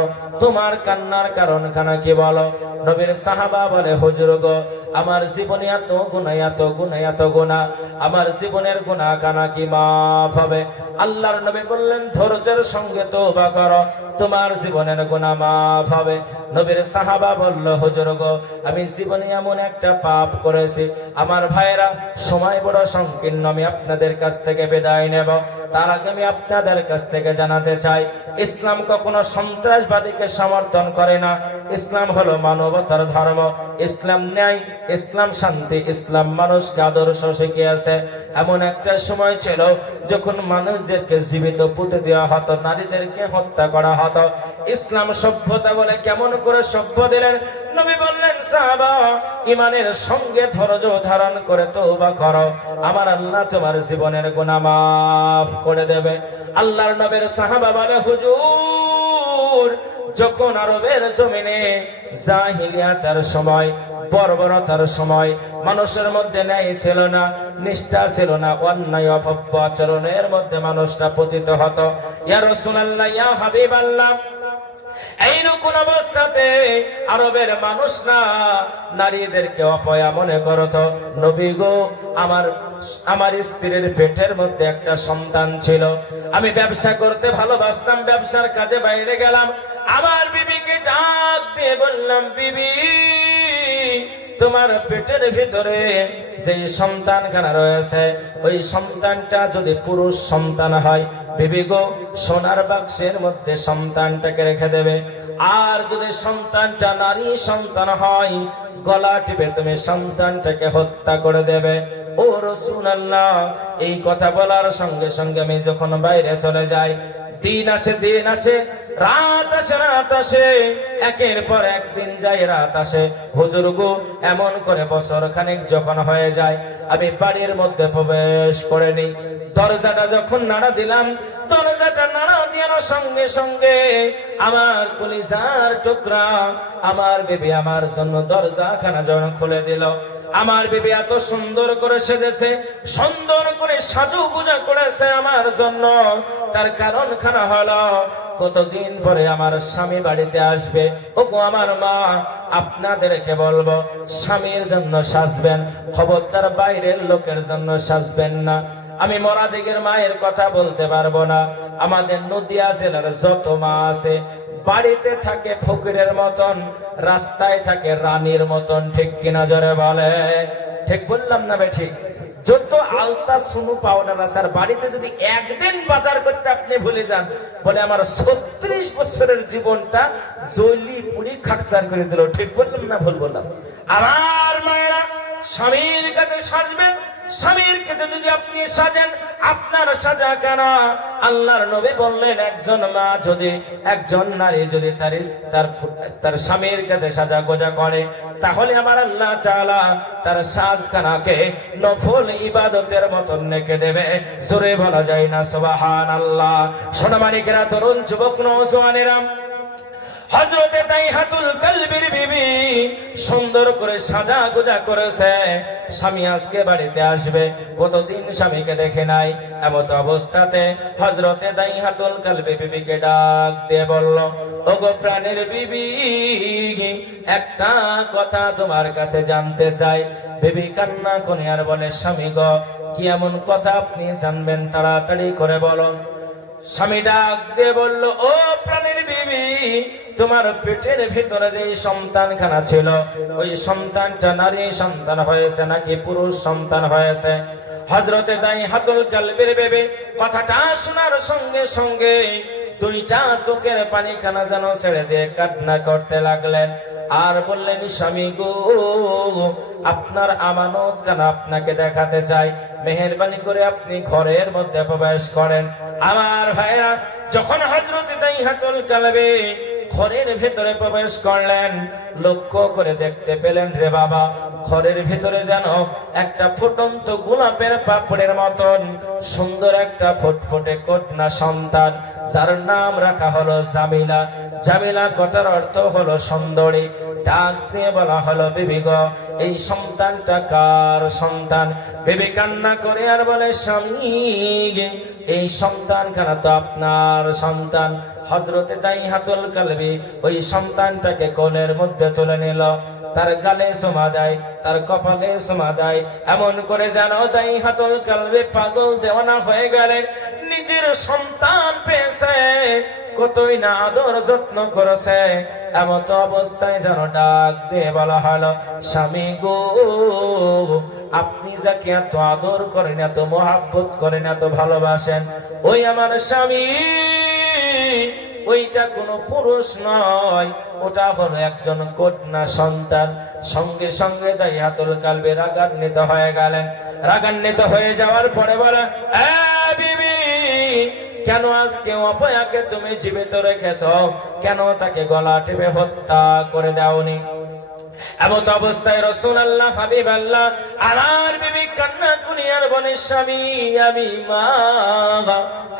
তোমার কান্নার কারণ খানা কি বলো? নবীর সাহাবা বলে, হুজুর গো, আমার জীবনে এত গুনাহ, এত গুনাহ, এত গুনাহ, আমার জীবনের গুনাহ খানা কি মাফ হবে? আল্লাহর নবী বললেন, ধৈর্যের সঙ্গে তওবা করো, তোমার জীবনের গুনাহ মাফ হবে। নবীর সাহাবা বলল, হুজুর গো, আমি জীবনে এমন একটা পাপ করেছি। আমার ভাইয়েরা, সময় বড় সংকীর্ণ, আমি আপনাদের কাছ থেকে বিদায় নেব। তার আগে আমি আপনাদের কাছ থেকে জানাতে চাই, ইসলাম কখনো সন্ত্রাসবাদীকে সমর্থন করে না। ইসলাম হলো মানবতার ধর্ম, ইসলাম ন্যায়, ইসলাম শান্তি, ইসলাম মানুষকে আদর্শ শিখিয়েছে। এমন একটা সময় ছিল যখন মানুষদেরকে জীবিত পুঁতে দেওয়া হতো, নারীদেরকে হত্যা করা হতো। ইসলাম সভ্যতা বলে কেমন করে সভ্য দিলেন? নবী বললেন, সাহাবা, ঈমানের সঙ্গে ধৈর্য ধারণ করে তওবা করো, আমার আল্লাহ তোমার জীবনের গুনাহ মাফ করে দেবে। আল্লাহর নবীর সাহাবা বলে, হুজুর, যখন আরবের জমিনে জাহিলিয়াতের সময়, বর্বরতার সময়, মানুষের মধ্যে ন্যায় ছিল না, নিষ্ঠা ছিল না, অন্যায় অভব্য আচরণের মধ্যে মানুষটা পতিত হতো। ইয়া রাসূলুল্লাহ, ইয়া হাবিবাল্লাহ, এইরকম অবস্থাতে আরবের মানুষরা নারীদেরকে অপয়া মনে করত। নবী গো, আমার স্ত্রীর পেটের মধ্যে একটা সন্তান ছিল, আমি ব্যবসা করতে ভালোবাসতাম, ব্যবসার কাজে বাইরে গেলাম, আমার বিবিকে ডাক দিয়ে বললাম, বিবি, তোমার পেটের ভিতরে যে সন্তানখানা রয়েছে, ওই সন্তানটা যদি পুরুষ সন্তান হয়, বিবি গো, সোনার বাক্সের মধ্যে সন্তানটাকে রেখে দেবে। আর যদি সন্তানটা নারী সন্তান হয়, গলা টিপে তুমি সন্তানটাকে হত্যা করে দেবে। ও রাসূলুল্লাহ, এই কথা বলার সঙ্গে সঙ্গে আমি যখন বাইরে চলে যাই, দিন আসে, দিন আসে, রাত আসে, রাত আসে, একের পর একদিন যায়, রাত আসে। হুজুর গো, এমন করে বছর খানেক যখন হয়ে যায়, আমি বাড়ির মধ্যে প্রবেশ করে নিই। দরজাটা যখন নাড়া দিলাম, দরজাটা নাড়া দেওয়ার সঙ্গে সঙ্গে আমার কলিজার টুকরা আমার বিবি আমার জন্য দরজাখানা যখন খুলে দিল। আমার বিবি এত সুন্দর করে সেজেছে, সুন্দর করে সাজুগুজা করেছে আমার জন্য। তার কারণ খানা হলো, কতদিন পরে আমার স্বামী বাড়িতে আসবে। ওগো আমার মা, আপনাদেরকে বলবো, স্বামীর জন্য সাজবেন, খবরদার বাইরের লোকের জন্য সাজবেন না। আমি মরাদিগের মায়ের কথা বলতে পারবো না। আমাদের নদিয়া জেলার যত মা আছে, বাড়িতে থাকে ফকিরের মতন, রাস্তায় থাকে রানীর মতন। ঠিক কিনা জোরে বলে? ঠিক বললাম না বে? ঠিক। যত আলতা সুনু পাউডার আছে, আর বাড়িতে যদি একদিন বাজার করতে আপনি ভুলে যান, বলে আমার 36 বছরের জীবনটা জলি পুড়ি খাকচার করে দিল। ঠিক বললাম না ভুল বললাম? আমার মায়েরা, স্বামীর কাছে সাজবেন, স্বামীর কাছে যদি আপনি সাজেন, আপনার সাজা কেন? আল্লাহর নবী বললেন, একজন মা যদি, একজন নারী যদি তার স্বামীর কাছে সাজা গোজা করে, তাহলে আমার আল্লাহ তাআলা তার সাজখানাকে নফল ইবাদতের মতন রেখে দেবে। জোরে বলা যায় না সুবহানাল্লাহ? সোনামানিকেরা, তরুণ যুবক নওজোয়ানেরা, হযরতে দাইহাতুল কালবির বিবি সুন্দর করে সাজা গোজা করেছে, স্বামী আজকে বাড়িতে আসবে, কতদিন স্বামীকে দেখে নাই। এমত অবস্থাতে হযরতে দাইহাতুল কালবি বিবিকে ডাক দিয়ে বলল, ওগো প্রাণের বিবি, একটা কথা তোমার কাছে জানতে চাই। বিবি কান্না করে আর বলে, স্বামী গো, কি এমন কথা আপনি জানবেন, তাড়াতাড়ি করে বলুন। স্বামী ডাক দিয়ে বলল, ও প্রাণের বিবি, তোমার পেটের ভিতরে যে সন্তানখানা ছিল, ওই সন্তানটা নারী সন্তান হয়েছে নাকি পুরুষ সন্তান হয়েছে? হযরতে দাইহাতুল কালবির বিবি কথাটা শোনার সঙ্গে সঙ্গে দুইটা চোখের পানিখানা যেন ছেড়ে দিয়ে কান্না করতে লাগলেন আর বললেন, স্বামী গো, আপনার আমানত কেন আপনাকে দেখাতে চাই, মেহেরবানি করে আপনি ঘরের মধ্যে প্রবেশ করেন। আমার ভাইরা, যখন হযরতে দাইহাতুল কালবি ঘরের ভিতরে প্রবেশ করলেন, লক্ষ্য করে দেখতে পেলেন, রে বাবা, ঘরের ভিতরে যেন একটা ফুটন্ত গোলাপের পাপড়ের মতন সুন্দর একটা ফুটফুটে কন্যা সন্তান, যার নাম রাখা হলো জামিলা। জামিলা কথার অর্থ হলো সুন্দরী। ডাক দিয়ে বলা হলো, বিবি গো, এই সন্তানটা কার সন্তান? বিবি কান্না করে আর বলে, স্বামী, এই সন্তানখানা তো আপনার সন্তান। হযরতে দাইহাতুল কালবি ওই সন্তানটাকে কোলের মধ্যে তুলে নিল, তার গালে চুমা দেয়, তার কপালে চুমা দেয়, এমন করে যেন দাইহাতুল কালবি পাগল দেওয়ানা হয়ে গেলেন। নিজের সন্তান পেয়েছে, কতই না আদর যত্ন করেছে। এমত অবস্থায় যেন ডাক দিয়ে বলা হলো, স্বামী গো, আপনি যাকে এত আদর করেন, এত মহাব্বত করেন, এত ভালোবাসেন, ওই আমার স্বামী, ওইটা কোনো পুরুষ নয়, ওটা হলো একজন কন্যা সন্তান। সঙ্গে সঙ্গে দাইহাতুল কালবি রাগান্বিত হয়ে গেলেন। রাগান্বিত হয়ে যাওয়ার পরে বলে, বিবি, কেন আজকে অপয়াকে তুমি জীবিত রেখেছ? কেন তাকে গলা টিপে হত্যা করে দাওনি? এমত অবস্থায় রাসূলুল্লাহ হাবিবাল্লাহ আমার বিবি কান্না করে আর বলে, স্বামী, আমি মা,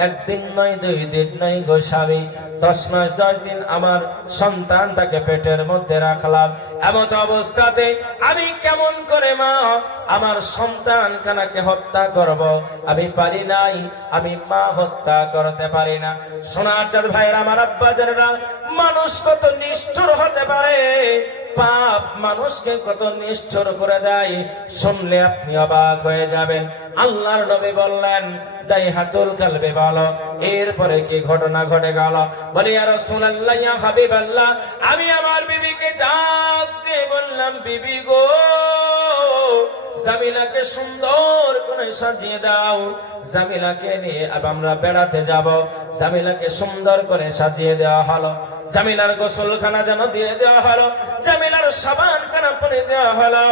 একদিন নয়, 2 দিন নয় গো স্বামী, 10 মাস 10 দিন আমার সন্তানটাকে পেটের মধ্যে রাখলাম। এমত অবস্থাতে আমি কেমন করে মা আমার সন্তানখানাকে হত্যা করব? আমি পারি নাই, আমি মা হত্যা করতে পারি না। সোনাচাঁদ ভাইয়ের, আমার আব্বাজানেরা, মানুষ কত নিষ্ঠুর হতে পারে, পাপ মানুষকে কত নিষ্ঠুর করে দেয়, শুনলে আপনি অবাক হয়ে যাবেন। আল্লাহর নবী বললেন, দাইহাতুল কালবি বলো, এরপরে কি ঘটনা ঘটে গেল? বলি, ইয়া রাসূলুল্লাহ, ইয়া হাবিবাল্লাহ, আমি আমার বিবিকে ডাক দিয়ে বললাম, বিবি গো, জামিলাকে সুন্দর করে সাজিয়ে দাও, জামিলাকে নিয়ে আমরা বেড়াতে যাব। জামিলাকে সুন্দর করে সাজিয়ে দেওয়া হলো, জামিলার গোসলখানা যেন দিয়ে দেওয়া হলো, জামিলার সাবানখানা পরে দেওয়া হলো।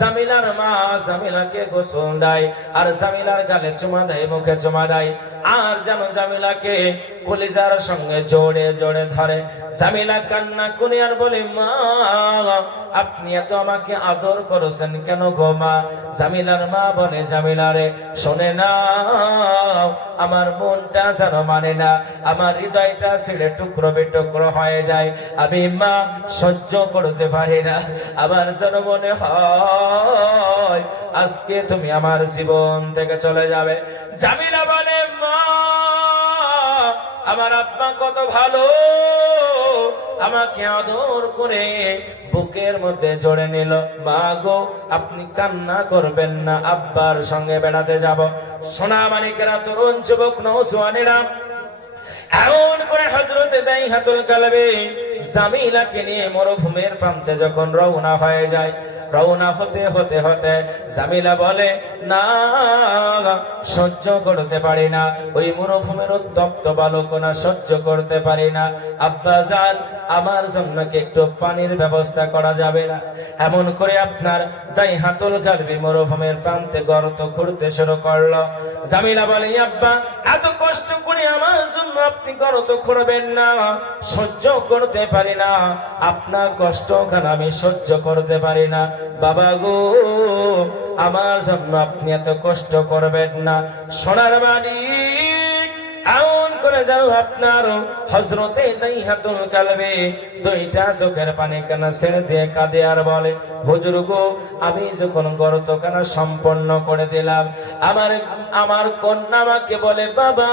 জামিলার মা জামিলাকে গোসল দেয় আর জামিলার গালে চুমা দেয়, মুখে চুমা দেয়, আর যেন জামিলাকে কলিজার সঙ্গে জোড়ে জোড়ে ধরে। জামিলা কান্না করে আর বলে, মা, আপনি এত আমাকে আদর করেছেন কেন গো মা? জামিলার মা বলে, জামিলা রে, শোনে না, আমার মনটা যেন মানে না, আমার হৃদয়টা ছিঁড়ে টুকরো বিটুকরো হয়ে যায়, আমি মা সহ্য করতে পারি না। আমার যেন মনে হয় আজকে তুমি আমার জীবন থেকে চলে যাবে। জামিলা বলে, মা, আমার আব্বা কত ভালো, আমাকে আদর করে বুকের মধ্যে জড়ে নিল। মা গো, আপনি কান্না করবেন না, আব্বার সঙ্গে বেড়াতে যাব। সোনা মানিকেরা, তরুণ যুবক নওজোয়ানেরা, এমন করে হযরতে দাইহাতুল কালবি জামিলাকে নিয়ে মরুভূমির প্রান্তে যখন রওনা হয়ে যায়, রওনা হতে হতে হতে জামিলা বলে, না, সহ্য করতে পারি না, ওই মরুভূমির উত্তপ্ত বালুকণা সহ্য করতে পারি না। আব্বাজান, আমার জন্য কি একটু পানির ব্যবস্থা করা যাবে না? এমন করে আপনার দাইহাতুল কালবি মরুভূমির প্রান্তে গর্ত খুঁড়তে শুরু করলো। জামিলা বলে, আব্বা, এত কষ্ট করে আমার জন্য আপনি গর্ত খুঁড়বেন না, সহ্য করতে পারি না, আপনার কষ্ট কেন আমি সহ্য করতে পারি না। বাবা গো, আমার জন্য আপনি এত কষ্ট করবেন না। সোনার মানিক এমন করে করে যাও আপনার হযরতে দাইহাতুল কালবে দুইটা চোখের পানি কানা ছেড়ে দিয়ে কাঁদে আর বলে, হুজুর গো, আমি যখন গর্তখানা সম্পন্ন করে দিলাম, আমার কন্যা আমাকে বলে, বাবা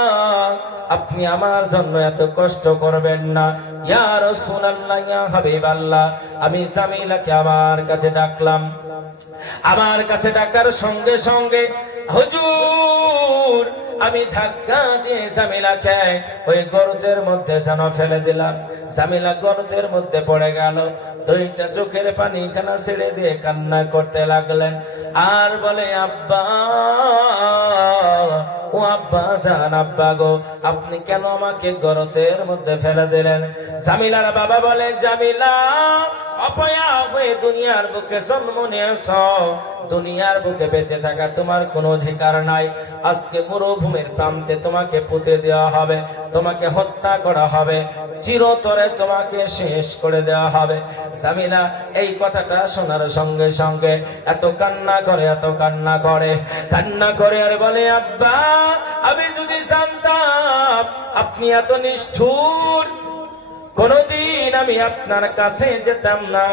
আপনি আমার জন্য এত কষ্ট করবেন না। ইয়া রাসূলুল্লাহ, ইয়া হাবিবাল্লাহ, আমি জামিলাকে আমার কাছে ডাকলাম। আমার কাছে ডাকার সঙ্গে সঙ্গে হুজুর আমি ধাক্কা দিয়ে জামিলাকে ওই গর্তের মধ্যে যেন ফেলে দিলাম। জামিলা গর্তের মধ্যে পড়ে গেল। দুইটা চোখের পানি খানা ছেড়ে দিয়ে কান্না করতে লাগলেন আর বলে, আব্বা, ও আব্বা জান, আব্বা গো, আপনি কেন আমাকে গর্তের মধ্যে ফেলে দিলেন? জামিলার বাবা বলে, জামিলা, অপয়া হয়ে দুনিয়ার বুকে জন্ম নিয়েছ, দুনিয়ার বুকে বেঁচে থাকা তোমার কোনো অধিকার নাই। আজকে মরুভূমির প্রান্তে তোমাকে পুঁতে দেওয়া হবে, তোমাকে হত্যা করা হবে, চিরতরে তোমাকে শেষ করে দেওয়া হবে। জামিলা এই কথাটা শোনার সঙ্গে সঙ্গে এত কান্না করে, এত কান্না করে, কান্না করে আর বলে, আব্বা, আমি যদি জানতাম আপনি এত নিষ্ঠুর, কোনদিন আমি আপনার কাছে যেতাম না,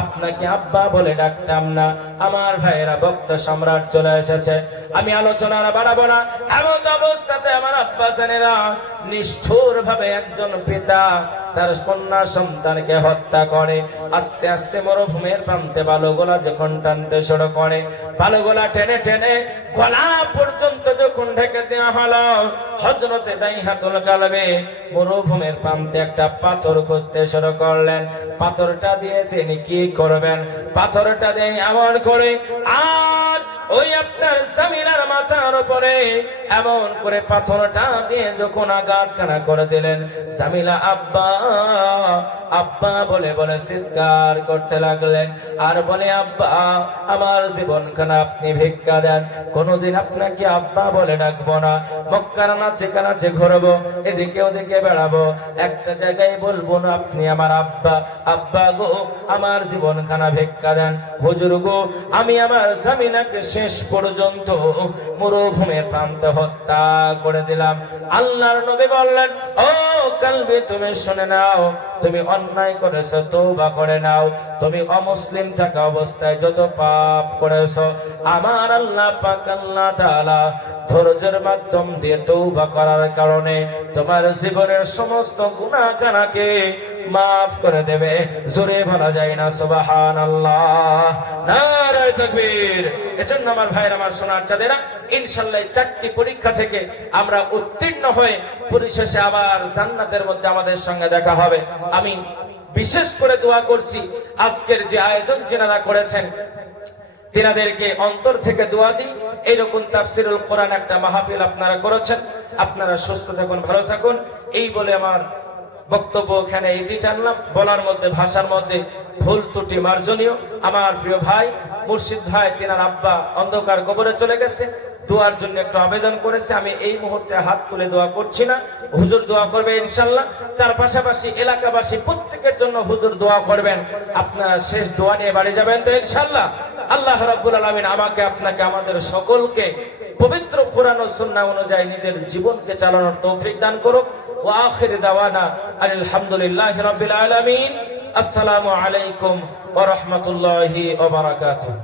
আপনাকে আব্বা বলে ডাকতাম না। আমার ভাইয়েরা, বক্তা সম্রাট চলে এসেছে, আমি আলোচনা বাড়াবো না। এমন অবস্থাতে আমার আব্বা জানেরা নিষ্ঠুর ভাবে একজন পিতা তার কন্যা সন্তানকে হত্যা করে। আস্তে আস্তে মরুভূমির প্রান্তে বালুগোলা যখন টানতে শুরু করে, বালুগোলা টেনে টেনে গলা পর্যন্ত যখন ঢেকে দেওয়া হলো, হযরতে দাইহাতুল কালবে মরুভূমির প্রান্তে একটা পাথর খুঁজতে শুরু করলেন। পাথরটা দিয়ে তিনি কি করবেন? পাথরটা দিয়ে এমন করে আর ওই আপনার জামিলার মাথার উপরে এমন করে পাথরটা দিয়ে যখন আঘাতখানা করে দিলেন, জামিলা আব্বা আব্বা বলে বলে চিৎকার করতে লাগলেন আর বলে, আব্বা, আমার জীবনখানা আপনি ভিক্ষা দেন, কোনোদিন আপনাকে আব্বা বলে ডাকবো না। মক্কার নাচে কানাচে ঘুরবো, এদিকে ওদিকে বেড়াবো, একটা জায়গায় বলবো না আপনি আমার আব্বা। আব্বা গো, আমার জীবনখানা ভিক্ষা দেন। হুজুর গো, আমি আমার জামিলাকে শেষ পর্যন্ত মরুভূমির প্রান্তে হত্যা করে দিলাম। আল্লাহর নবী বললেন, ও কালবে, তুমি শুনে নাও, তুমি অন্যায় করেছো, তওবা করে নাও। তুমি অমুসলিম থাকা অবস্থায় যত পাপ করেছো, আমার আল্লাহ পাক আল্লাহ তাআলা ধৈর্যের মাধ্যম দিয়ে তওবা করার কারণে তোমার জীবনের সমস্ত গুনাহখানাকে মাফ করে দেবে। জোরে বলা যায় না সুবহানাল্লাহ, নারায়ে তাকবীর। এজন্য আমার ভাইরা, আমার সোনার চাঁদেরা, ইনশাআল্লাহ 4টি পরীক্ষা থেকে আমরা উত্তীর্ণ হয়ে পরিশেষে আবার জান্নাতের মধ্যে আমাদের সঙ্গে দেখা হবে। আমি বিশেষ করে দোয়া করছি, আজকের যে আয়োজন যেনারা করেছেন তিনাদেরকে অন্তর থেকে দোয়া দিই। এইরকম তাফসিরুল কোরআন একটা মাহফিল আপনারা করেছেন, আপনারা সুস্থ থাকুন, ভালো থাকুন, এই বলে আমার বক্তব্য এখানে এটি টানলাম। বলার মধ্যে, ভাষার মধ্যে ভুল ত্রুটি মার্জনীয়। আমার প্রিয় ভাই মুর্শিদ ভাই, তিনার আব্বা অন্ধকার কবরে চলে গেছে, দোয়ার জন্য একটু আবেদন করেছে। আমি এই মুহূর্তে হাত তুলে দোয়া করছি না, হুজুর দোয়া করবে ইনশাআল্লাহ। তার পাশাপাশি এলাকাবাসী প্রত্যেকের জন্য হুজুর দোয়া করবেন। আপনারা শেষ দোয়া নিয়ে বাড়ি যাবেন তো ইনশাআল্লাহ। আল্লাহ রাব্বুল আলামিন আমাকে, আপনাকে, আমাদের সকলকে পবিত্র কোরআন ও সুন্নাহ অনুযায়ী নিজের জীবনকে চালানোর তৌফিক দান করুক। ওয়া আখির দাওয়ানা আলহামদুলিল্লাহি রাব্বিল আলামিন। আসসালামু আলাইকুম ওয়া রাহমাতুল্লাহি ওয়া বারাকাতুহু।